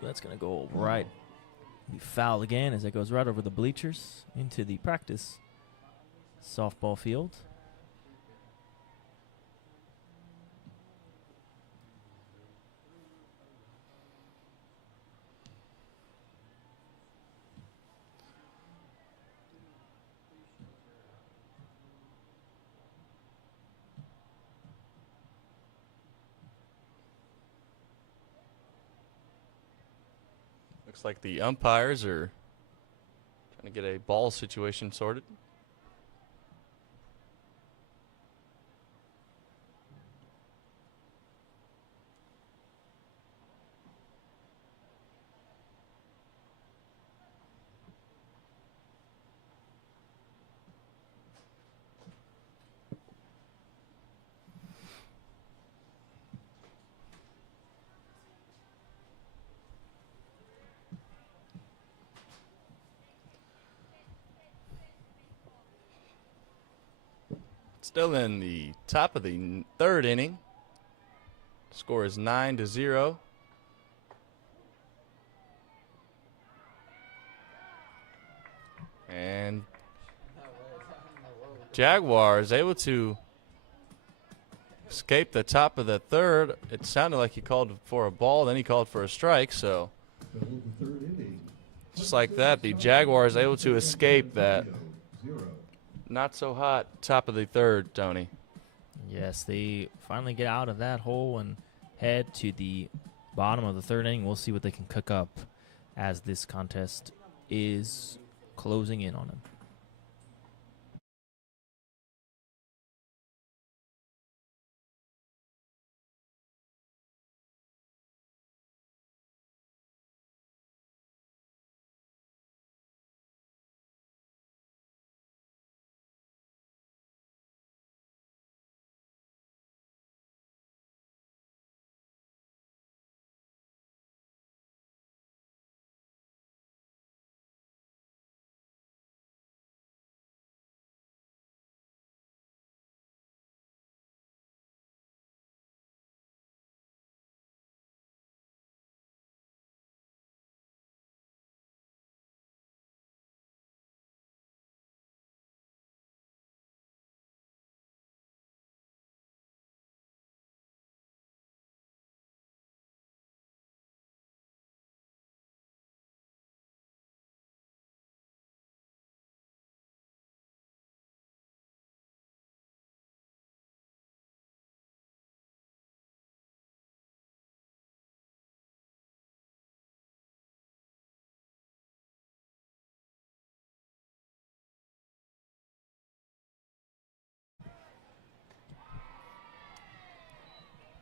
That's going to go right. Be foul again, as it goes right over the bleachers into the practice softball field. Looks like the umpires are trying to get a ball situation sorted. Still in the top of the 3rd inning. Score is 9-0. And Jaguars able to escape the top of the 3rd. It sounded like he called for a ball, then he called for a strike. So just like that, the Jaguars able to escape that not so hot top of the 3rd, Tony. Yes, they finally get out of that hole and head to the bottom of the 3rd inning. We'll see what they can cook up, as this contest is closing in on him.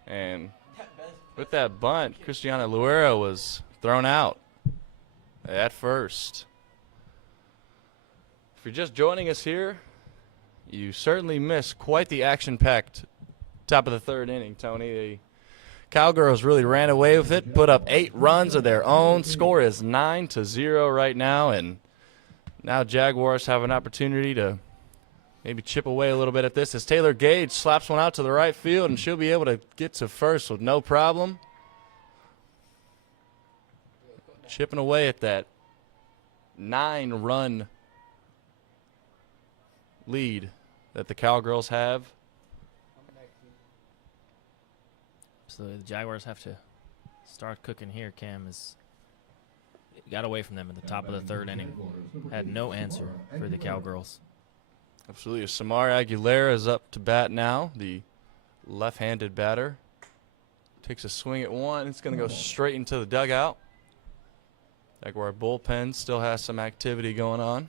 And with that bunt, Cristiano Luera was thrown out at first. If you're just joining us here, you certainly missed quite the action-packed top of the third inning, Tony. The Cowgirls really ran away with it, put up 8 runs of their own. Score is 9-0 right now, and now Jaguars have an opportunity to maybe chip away a little bit at this as Taylor Gage slaps one out to the right field, and she'll be able to get to first with no problem. Chipping away at that 9-run lead that the Cowgirls have. So the Jaguars have to start cooking here. Cam is got away from them in the top of the third inning. Had no answer for the Cowgirls. Absolutely. Samara Aguilera is up to bat now, the left-handed batter. Takes a swing at one. It's going to go straight into the dugout. Jaguar bullpen still has some activity going on.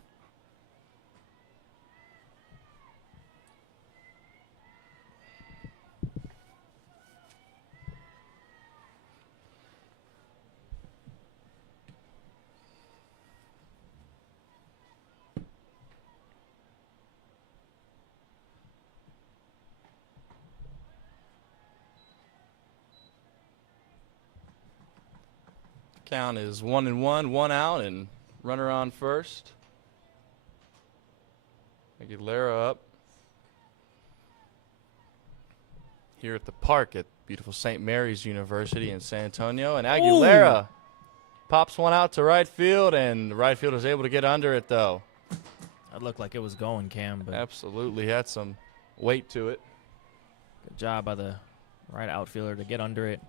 Count is 1-1, 1 out, and runner on first. Aguilera up here at the park at beautiful St. Mary's University in San Antonio. And Aguilera pops one out to right field, and the right fielder is able to get under it, though. That looked like it was going, Cam, but Absolutely had some weight to it. good job by the right outfielder to get under it.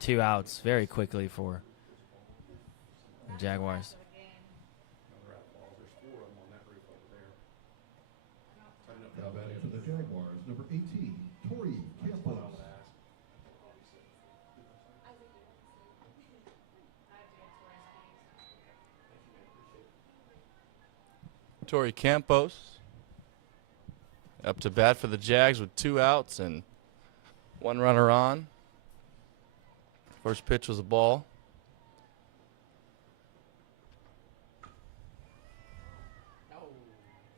2 outs very quickly for the Jaguars. Now batting for the Jaguars, number 18, Tori Campos. Tori Campos up to bat for the Jags with 2 outs and 1 runner on. First pitch was a ball.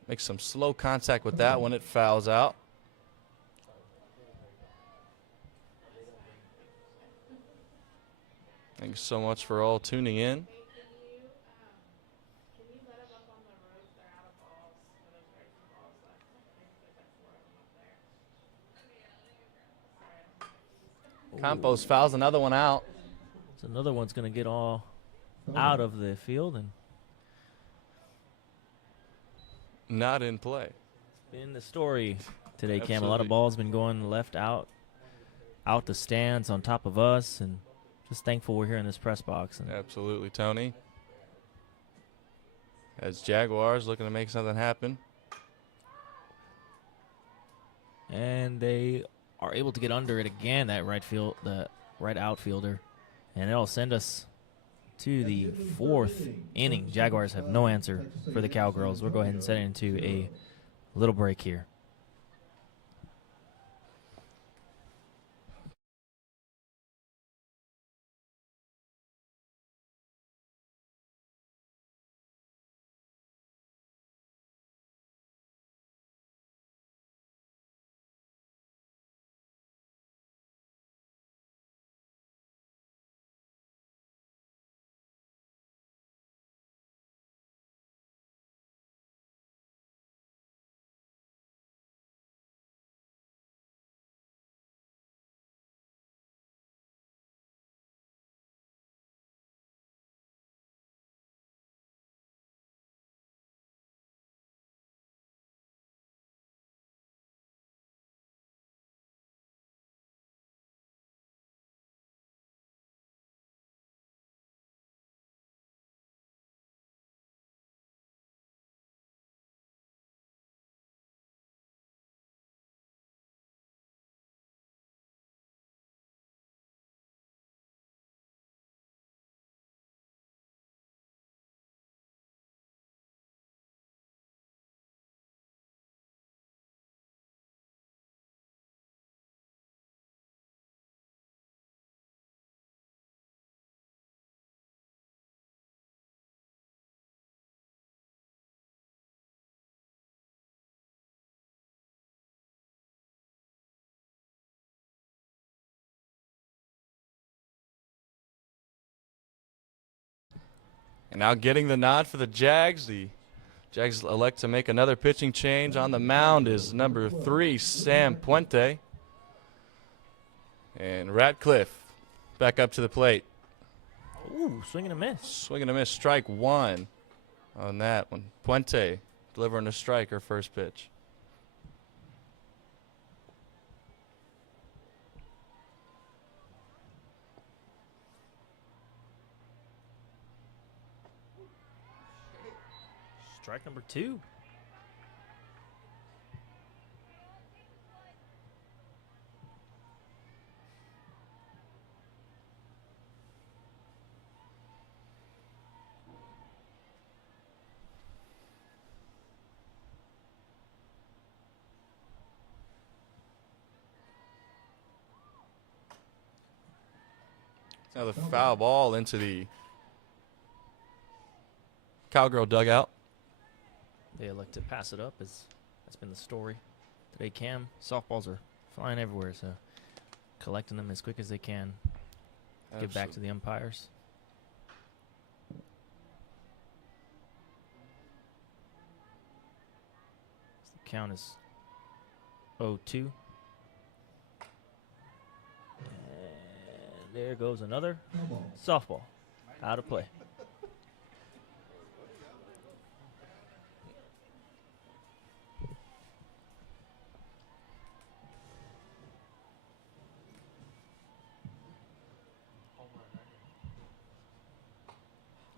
Makes some slow contact with that one. It fouls out. Thanks so much for all tuning in. Campos fouls another one out. So another one's going to get all out of the field and Not in play. been the story today, Cam. A lot Absolutely. of balls been going left out the stands on top of us, and just thankful we're here in this press box. And Absolutely, Tony. As Jaguars looking to make something happen. And they are able to get under it again, that right outfielder. And it'll send us to the fourth inning. Jaguars have no answer for the Cowgirls. We'll go ahead and set it into a little break here. And now getting the nod for the Jags. The Jags elect to make another pitching change. On the mound is number 3, Sam Puente. And Ratcliffe back up to the plate. Ooh, swing and a miss. Swing and a miss, strike 1 on that one. Puente delivering a strike, her first pitch. Strike number 2. Now the foul ball into the Cowgirl dugout. They elect to pass it up, as that's been the story today. Cam, softballs are flying everywhere, so collecting them as quick as they can. Get back to the umpires. The count is 0-2. And there goes another softball. Out of play.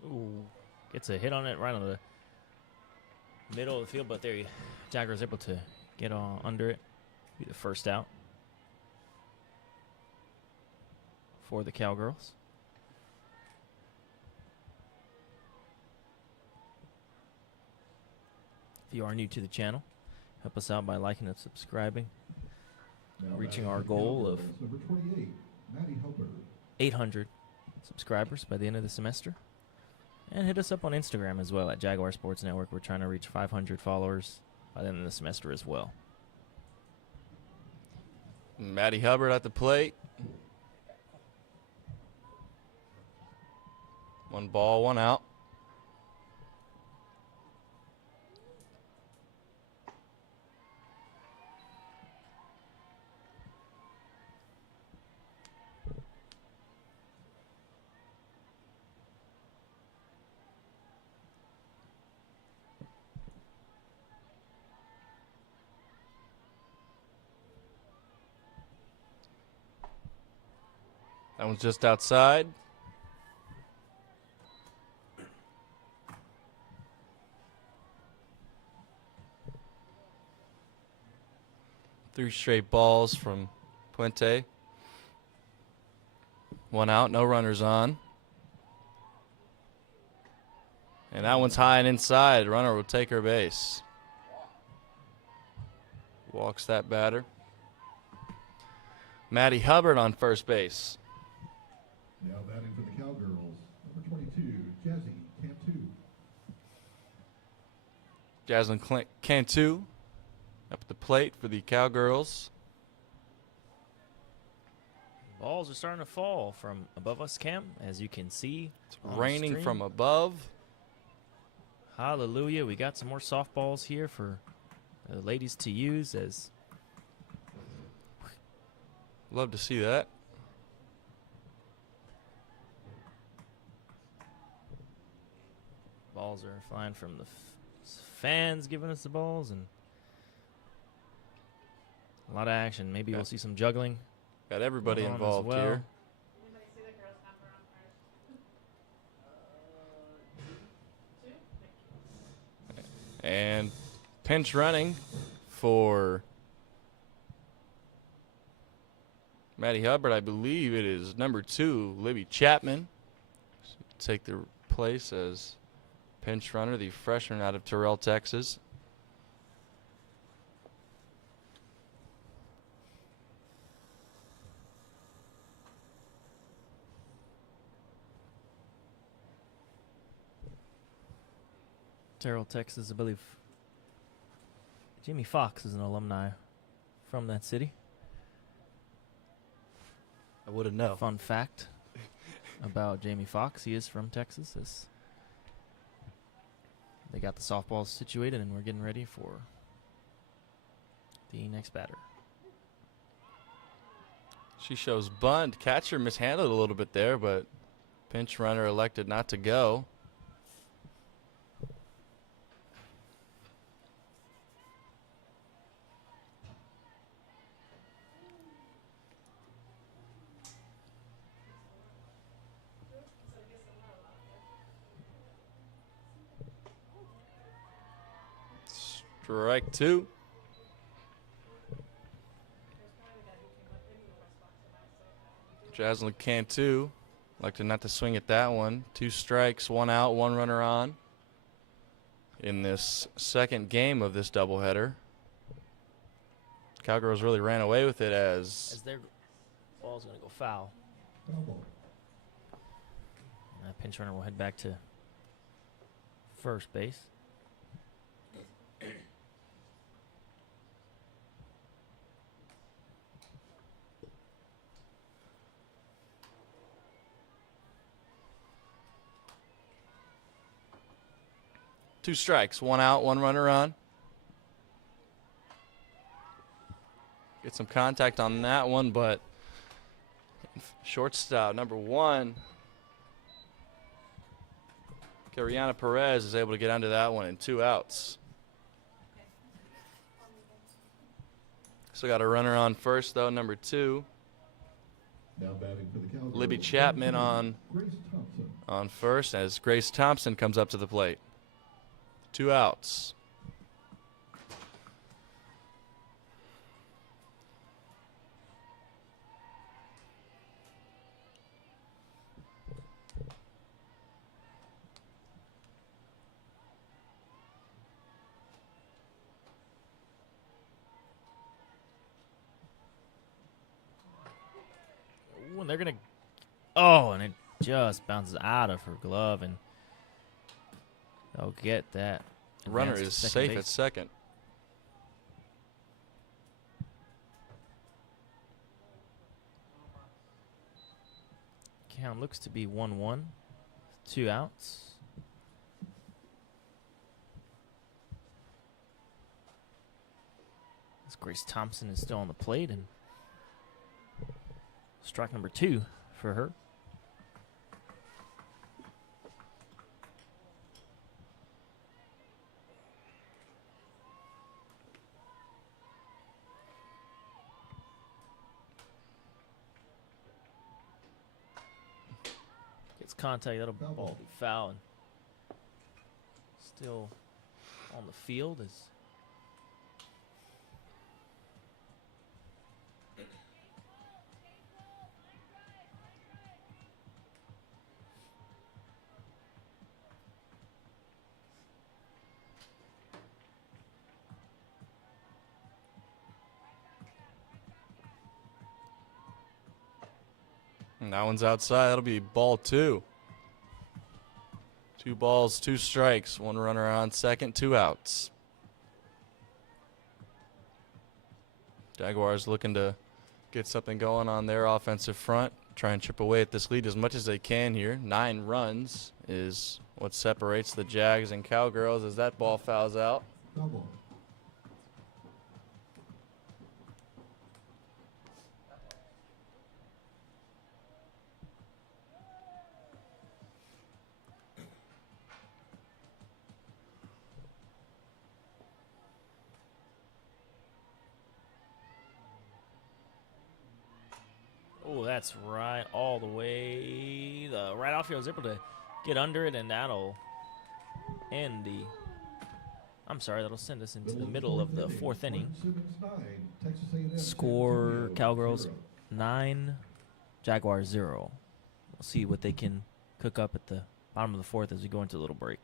Ooh, gets a hit on it right on the middle of the field, but there, Jaguars able to get on under it. Be the first out for the Cowgirls. If you are new to the channel, help us out by liking and subscribing. Reaching our goal of 800 subscribers by the end of the semester. And hit us up on Instagram as well at Jaguar Sports Network. We're trying to reach 500 followers by the end of the semester as well. Maddie Hubbard at the plate. 1 ball, 1 out. That one's just outside. Three straight balls from Puente. 1 out, no runners on. And that one's high and inside. Runner will take her base. Walks that batter. Maddie Hubbard on first base. Now batting for the Cowgirls, number 22, Jazzy Cantu. Jaslyn Cantu up at the plate for the Cowgirls. Balls are starting to fall from above us, Cam, as you can see. It's on the raining stream. from above. Hallelujah. We got some more softballs here for the ladies to use as Love to see that. balls are flying from the fans giving us the balls and a lot of action. Maybe Yeah. we'll see some juggling. Got everybody going on as involved well. here. Anybody see the girls' number on first? 2? And pinch running for Maddie Hubbard. I believe it is number 2, Libby Chapman. Take the place as pinch runner, the freshman out of Terrell, Texas. Terrell, Texas, I believe. Jamie Foxx is an alumni from that city. I wouldn't know. Fun fact about Jamie Foxx, he is from Texas. They got the softballs situated, and we're getting ready for the next batter. She shows bunt. Catcher mishandled a little bit there, but pinch runner elected not to go. Strike 2. Jaslyn Cantu elected not to swing at that one. 2 strikes, 1 out, 1 runner on in this second game of this doubleheader. Cowgirls really ran away with it as Their ball's going to go foul. Foul ball. And that pinch runner will head back to first base. two strikes, 1 out, 1 runner on. Get some contact on that one, but shortstop number 1, Cariana Perez, is able to get under that one in 2 outs. Still got a runner on first, though, number 2. Now batting for the Cowgirls, Libby Chapman on Grace Thompson. first as Grace Thompson comes up to the plate. 2 outs. Ooh, and they're going to. Oh, and it just bounces out of her glove, and they'll get that. Runner advance is to second safe base. at second. Count looks to be 1-1, 2 outs. As Grace Thompson is still on the plate, and strike number 2 for her. Gets contact, that'll Foul ball ball. be foul, and still on the field is And that one's outside. That'll be ball 2. 2 balls, 2 strikes. 1 runner on second, 2 outs. Jaguars looking to get something going on their offensive front. Try and chip away at this lead as much as they can here. 9 runs is what separates the Jags and Cowgirls as that ball fouls out. Double. Oh, that's right all the way. The right outfield is able to get under it, and that'll end the. I'm sorry, that'll send us into the middle of the 4th inning. Simmons 9, Texas A&M Score San Antonio Cowgirls 0. 9, Jaguars 0. We'll see what they can cook up at the bottom of the 4th as we go into a little break.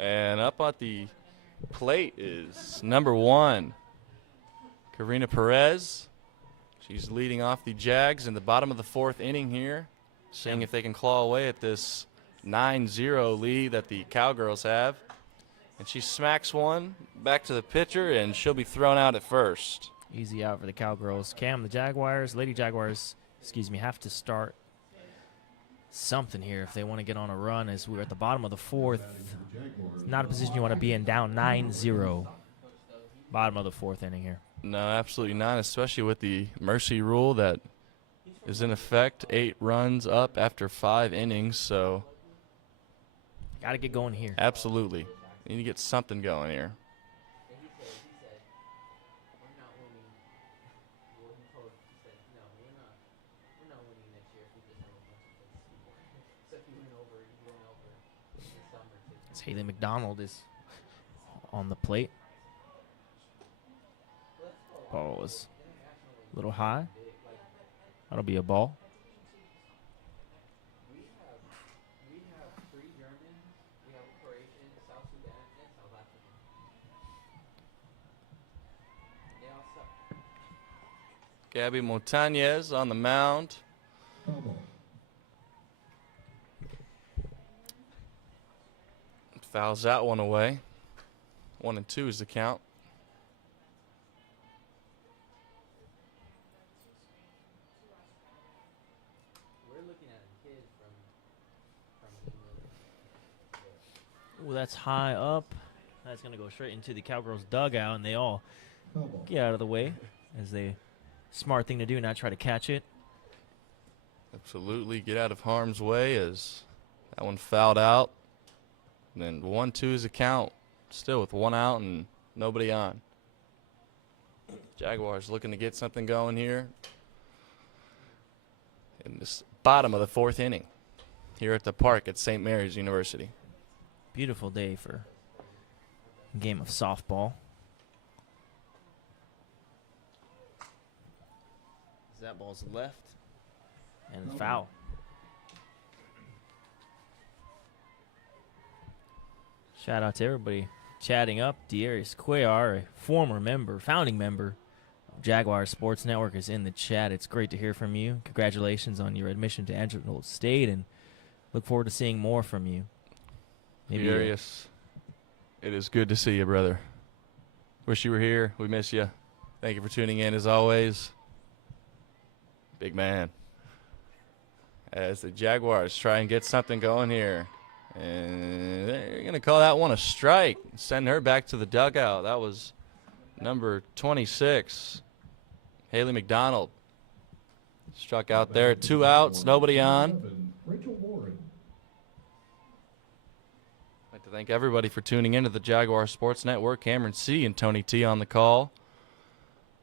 And up at the plate is number 1, Karina Perez. She's leading off the Jags in the bottom of the 4th inning here, seeing if they can claw away at this 9-0 lead that the Cowgirls have. And she smacks one back to the pitcher, and she'll be thrown out at first. Easy out for the Cowgirls. Cam, the Lady Jaguars, have to start something here if they want to get on a run as we're at the bottom of the 4th. It's not a position you want to be in, down 9-0. Bottom of the 4th inning here. No, absolutely not, especially with the mercy rule that is in effect. 8 runs up after 5 innings, so Got to get going here. absolutely. You need to get something going here. As Haley McDonald is on the plate. Ball was a little high. That'll be a ball. Gabby Montañez on the mound. Double. Fouls that one away. 1-2 is the count. Ooh, that's high up. That's going to go straight into the Cowgirls dugout, and they all Double. get out of the way as they smart thing to do, not try to catch it. Absolutely, get out of harm's way as that one fouled out. And then 1-2 is the count, still with 1 out and nobody on. Jaguars looking to get something going here in this bottom of the 4th inning. here at the park at St. Mary's University. Beautiful day for a game of softball. That ball's left and foul. Shout out to everybody chatting up. Darius Cuellar, a former member, founding member of Jaguars Sports Network, is in the chat. It's great to hear from you. Congratulations on your admission to Angelo State, and look forward to seeing more from you. Darius, it is good to see you, brother. Wish you were here. We miss you. Thank you for tuning in, as always. Big man. As the Jaguars try and get something going here. And they're going to call that one a strike. Send her back to the dugout. That was number 26, Haley McDonald. Struck out there. 2 outs, nobody on. Rachel Warren. I'd like to thank everybody for tuning in to the Jaguar Sports Network. Cameron C. and Tony T. on the call.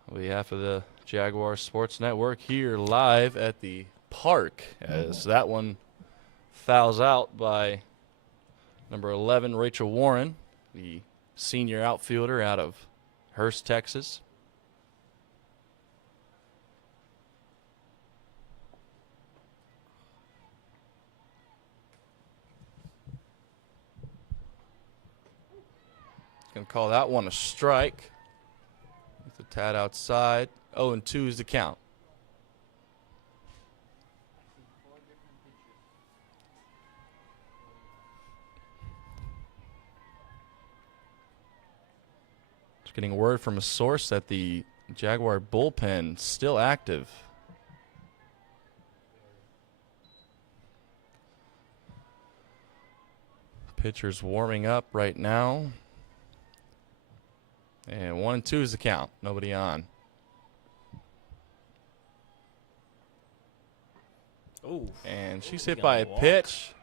On behalf of the Jaguar Sports Network here live at the park, as that one fouls out by number 11, Rachel Warren, the senior outfielder out of Hurst, Texas. Going to call that one a strike. With the tad outside. 0-2 is the count. Just getting word from a source that the Jaguar bullpen still active. Pitcher's warming up right now. And 1-2 is the count. Nobody on. Oh, And she's hit by a pitch.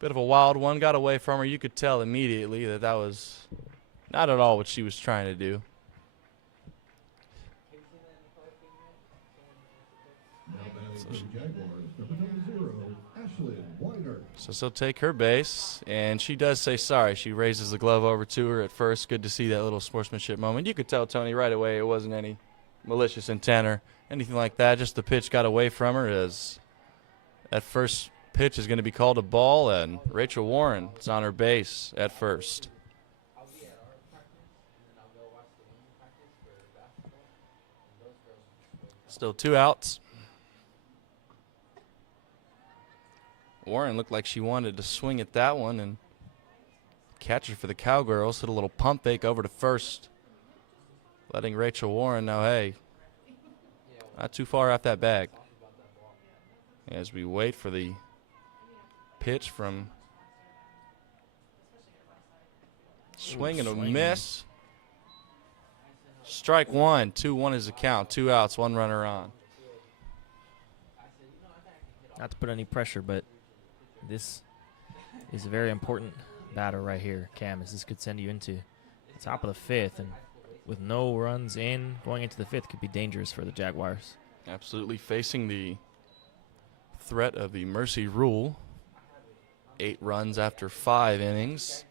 Bit of a wild one. Got away from her. You could tell immediately that that was not at all what she was trying to do. Now batting for the Jaguars, number 0, Ashlyn Wider. So she'll take her base, and she does say sorry. She raises the glove over to her at first. Good to see that little sportsmanship moment. You could tell, Tony, right away it wasn't any malicious intent or anything like that. Just the pitch got away from her, as that first pitch is going to be called a ball, and Rachel Warren is on her base at first. Still 2 outs. Warren looked like she wanted to swing at that one, and catcher for the Cowgirls hit a little pump fake over to first, letting Rachel Warren know, hey, not too far off that bag. As we wait for the pitch from swing and a miss. Strike one. 2-1 is the count. 2 outs, 1 runner on. not to put any pressure, but this is a very important batter right here, Cam, as this could send you into the top of the 5th, and with no runs in going into the 5th could be dangerous for the Jaguars. Absolutely facing the threat of the mercy rule. 8 runs after 5 innings.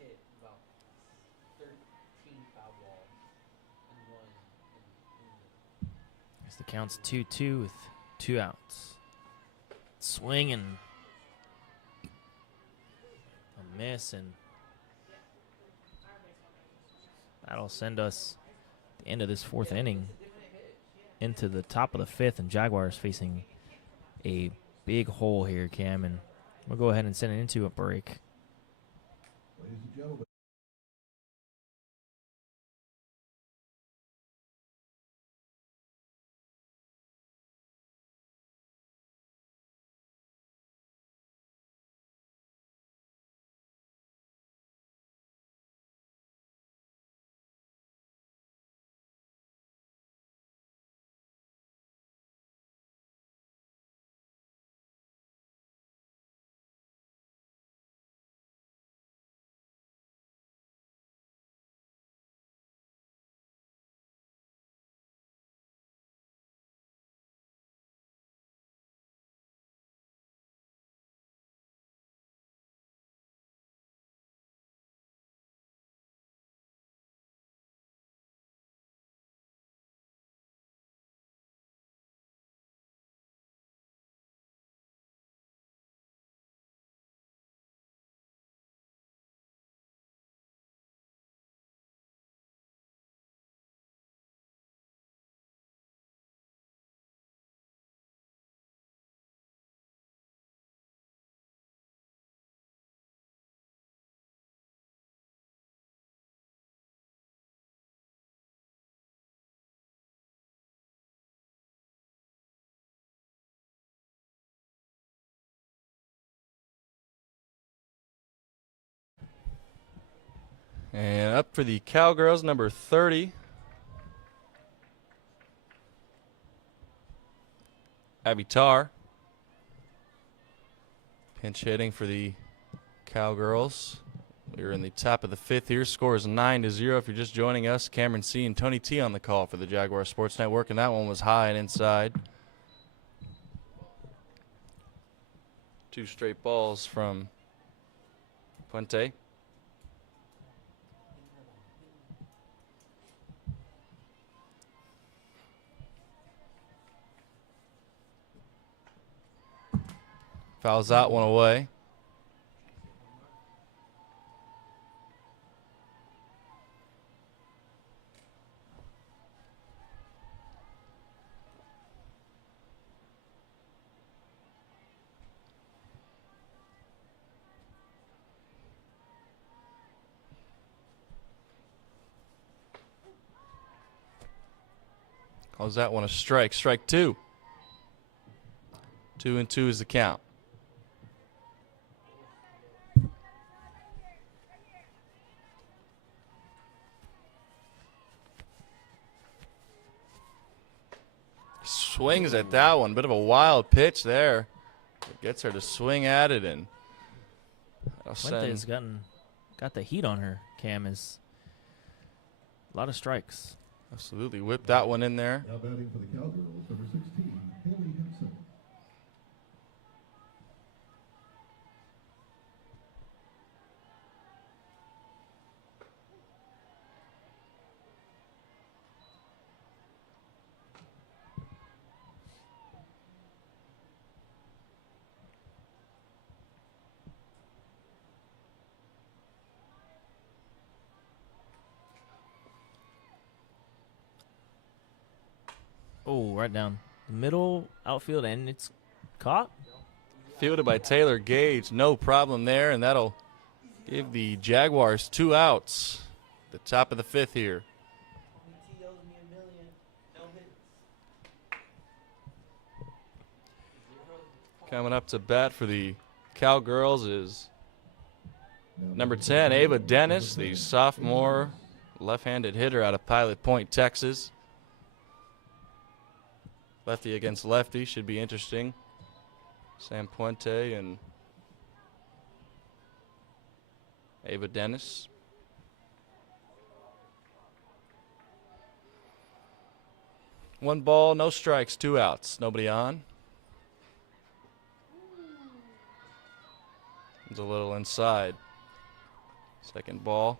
As the count's 2-2 with 2 outs. Swing and a miss, and that'll send us at the end of this 4th inning into the top of the 5th, and Jaguars facing a big hole here, Cam, and we'll go ahead and send it into a break. Ladies and gentlemen. up for the Cowgirls, number 30. Abby Tarr. Pinch hitting for the Cowgirls. We're in the top of the 5th here. Score is 9-0. If you're just joining us, Cameron C. and Tony T. on the call for the Jaguar Sports Network, and that one was high and inside. 2 straight balls from Puente. Fouls out, one away. Calls that one a strike. Strike 2. 2-2 is the count. Swings at that one. Bit of a wild pitch there. It gets her to swing at it, and Fuente's got the heat on her. Cam is a lot of strikes. Absolutely whipped that one in there. Now batting for the Cowgirls, number 16, Haley Henson. Oh, right down the middle outfield, and it's caught. Fielded by Taylor Gage. No problem there, and that'll give the Jaguars 2 outs. The top of the 5th here. Coming up to bat for the Cowgirls is number 10, Ava Dennis, the sophomore left-handed hitter out of Pilot Point, Texas. Lefty against lefty should be interesting. Sam Puente and Ava Dennis. One ball, no strikes, 2 outs. Nobody on. It's a little inside. Second ball.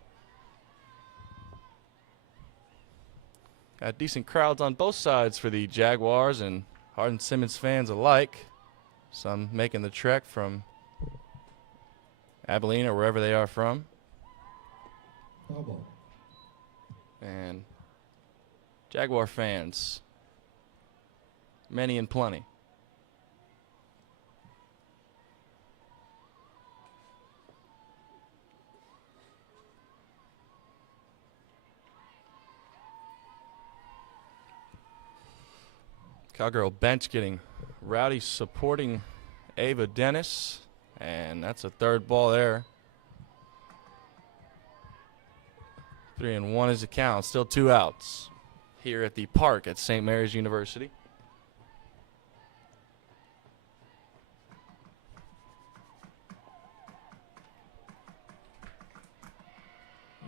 Got decent crowds on both sides for the Jaguars and Hardin Simmons fans alike. Some making the trek from Abilene or wherever they are from. Foul ball. And Jaguar fans, many and plenty. Cowgirl bench getting rowdy, supporting Ava Dennis, and that's a 3rd ball there. 3-1 is the count. Still 2 outs here at the park at St. Mary's University.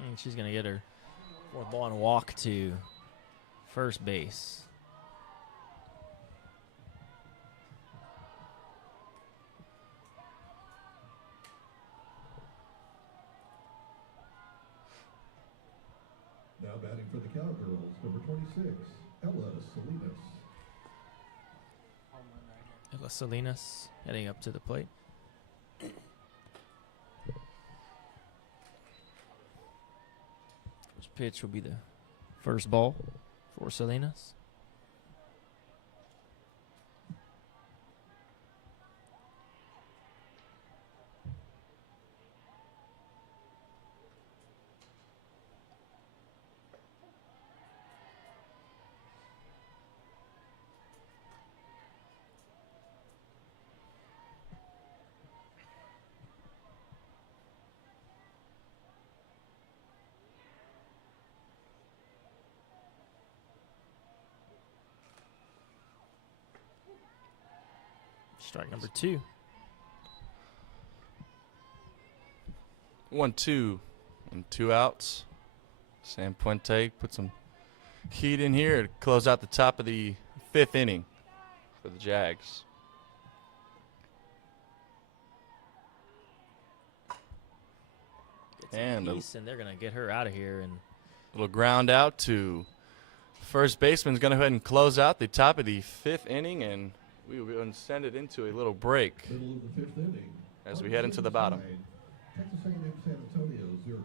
And she's going to get her 4th ball and walk to first base. Now batting for the Cowgirls, number 26, Ella Salinas. Ella Salinas heading up to the plate. First pitch will be the first ball for Salinas. Strike number 2. 1-2 and 2 outs. San Puente put some heat in here to close out the top of the 5th inning for the Jags. And and they're going to get her out of here. And little ground out to first baseman's going to go ahead and close out the top of the 5th inning, and we will go and send it into a little break Middle of the 5th inning. as we head into the bottom. Texas A&M San Antonio 0.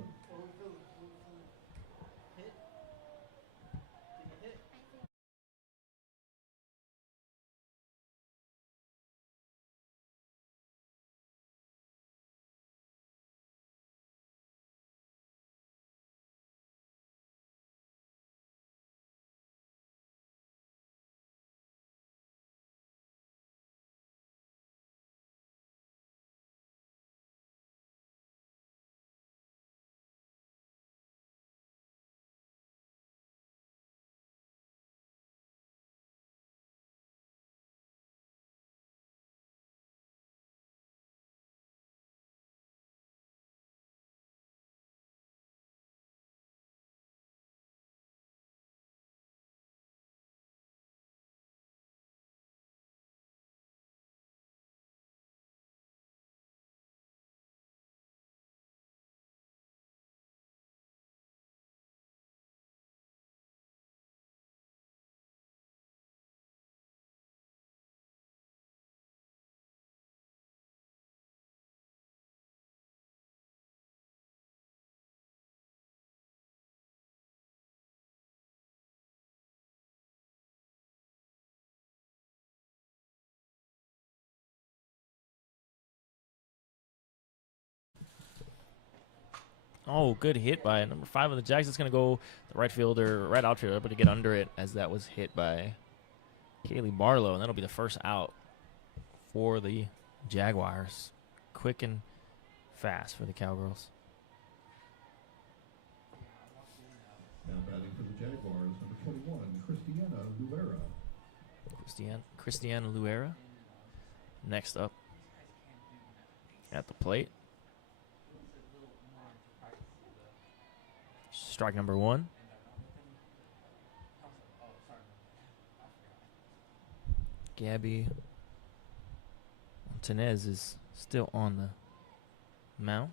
oh, good hit by number 5 of the Jags. It's going to go the right fielder, right outfielder, able to get under it as that was hit by Kaylee Barlow, and that'll be the first out for the Jaguars. Quick and fast for the Cowgirls. Now batting for the Jaguars, number 21, Christiana Luera. Christiana Luera. Next up at the plate. Strike number 1. Gabby Martinez is still on the mound.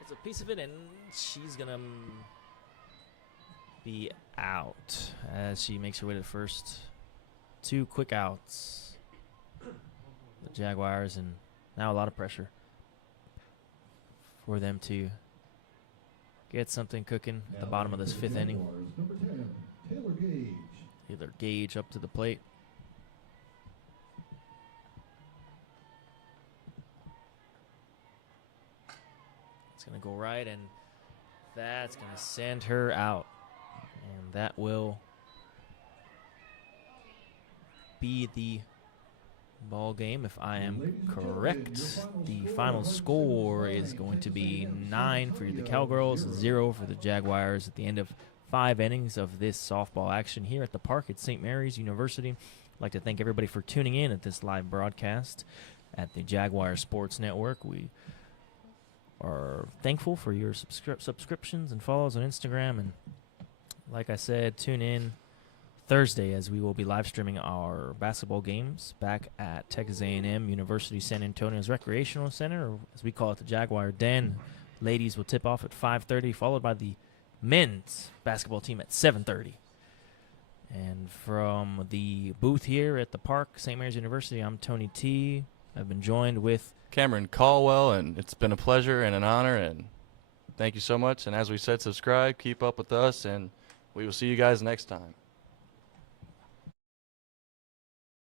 It's a piece of it, and she's going to be out as she makes her way to the first. 2 quick outs. The Jaguars, and now a lot of pressure for them to get something cooking at the bottom of this 5th inning. Number 10, Taylor Gage. Either Gage up to the plate. It's going to go right, and that's going to send her out. And that will be the ball game, if I am correct. The final score is going to be 9 for the Cowgirls, 0 for the Jaguars at the end of 5 innings of this softball action here at the park at St. Mary's University. I'd like to thank everybody for tuning in at this live broadcast at the Jaguar Sports Network. We are thankful for your subscriptions and follows on Instagram, and like I said, tune in Thursday as we will be live streaming our basketball games back at Texas A&M University San Antonio's Recreational Center, or as we call it, the Jaguar Den. Ladies will tip off at 5:30, followed by the men's basketball team at 7:30. And from the booth here at the park, St. Mary's University, I'm Tony T. I've been joined with Cameron Caldwell, and it's been a pleasure and an honor, and thank you so much. And as we said, subscribe, keep up with us, and we will see you guys next time.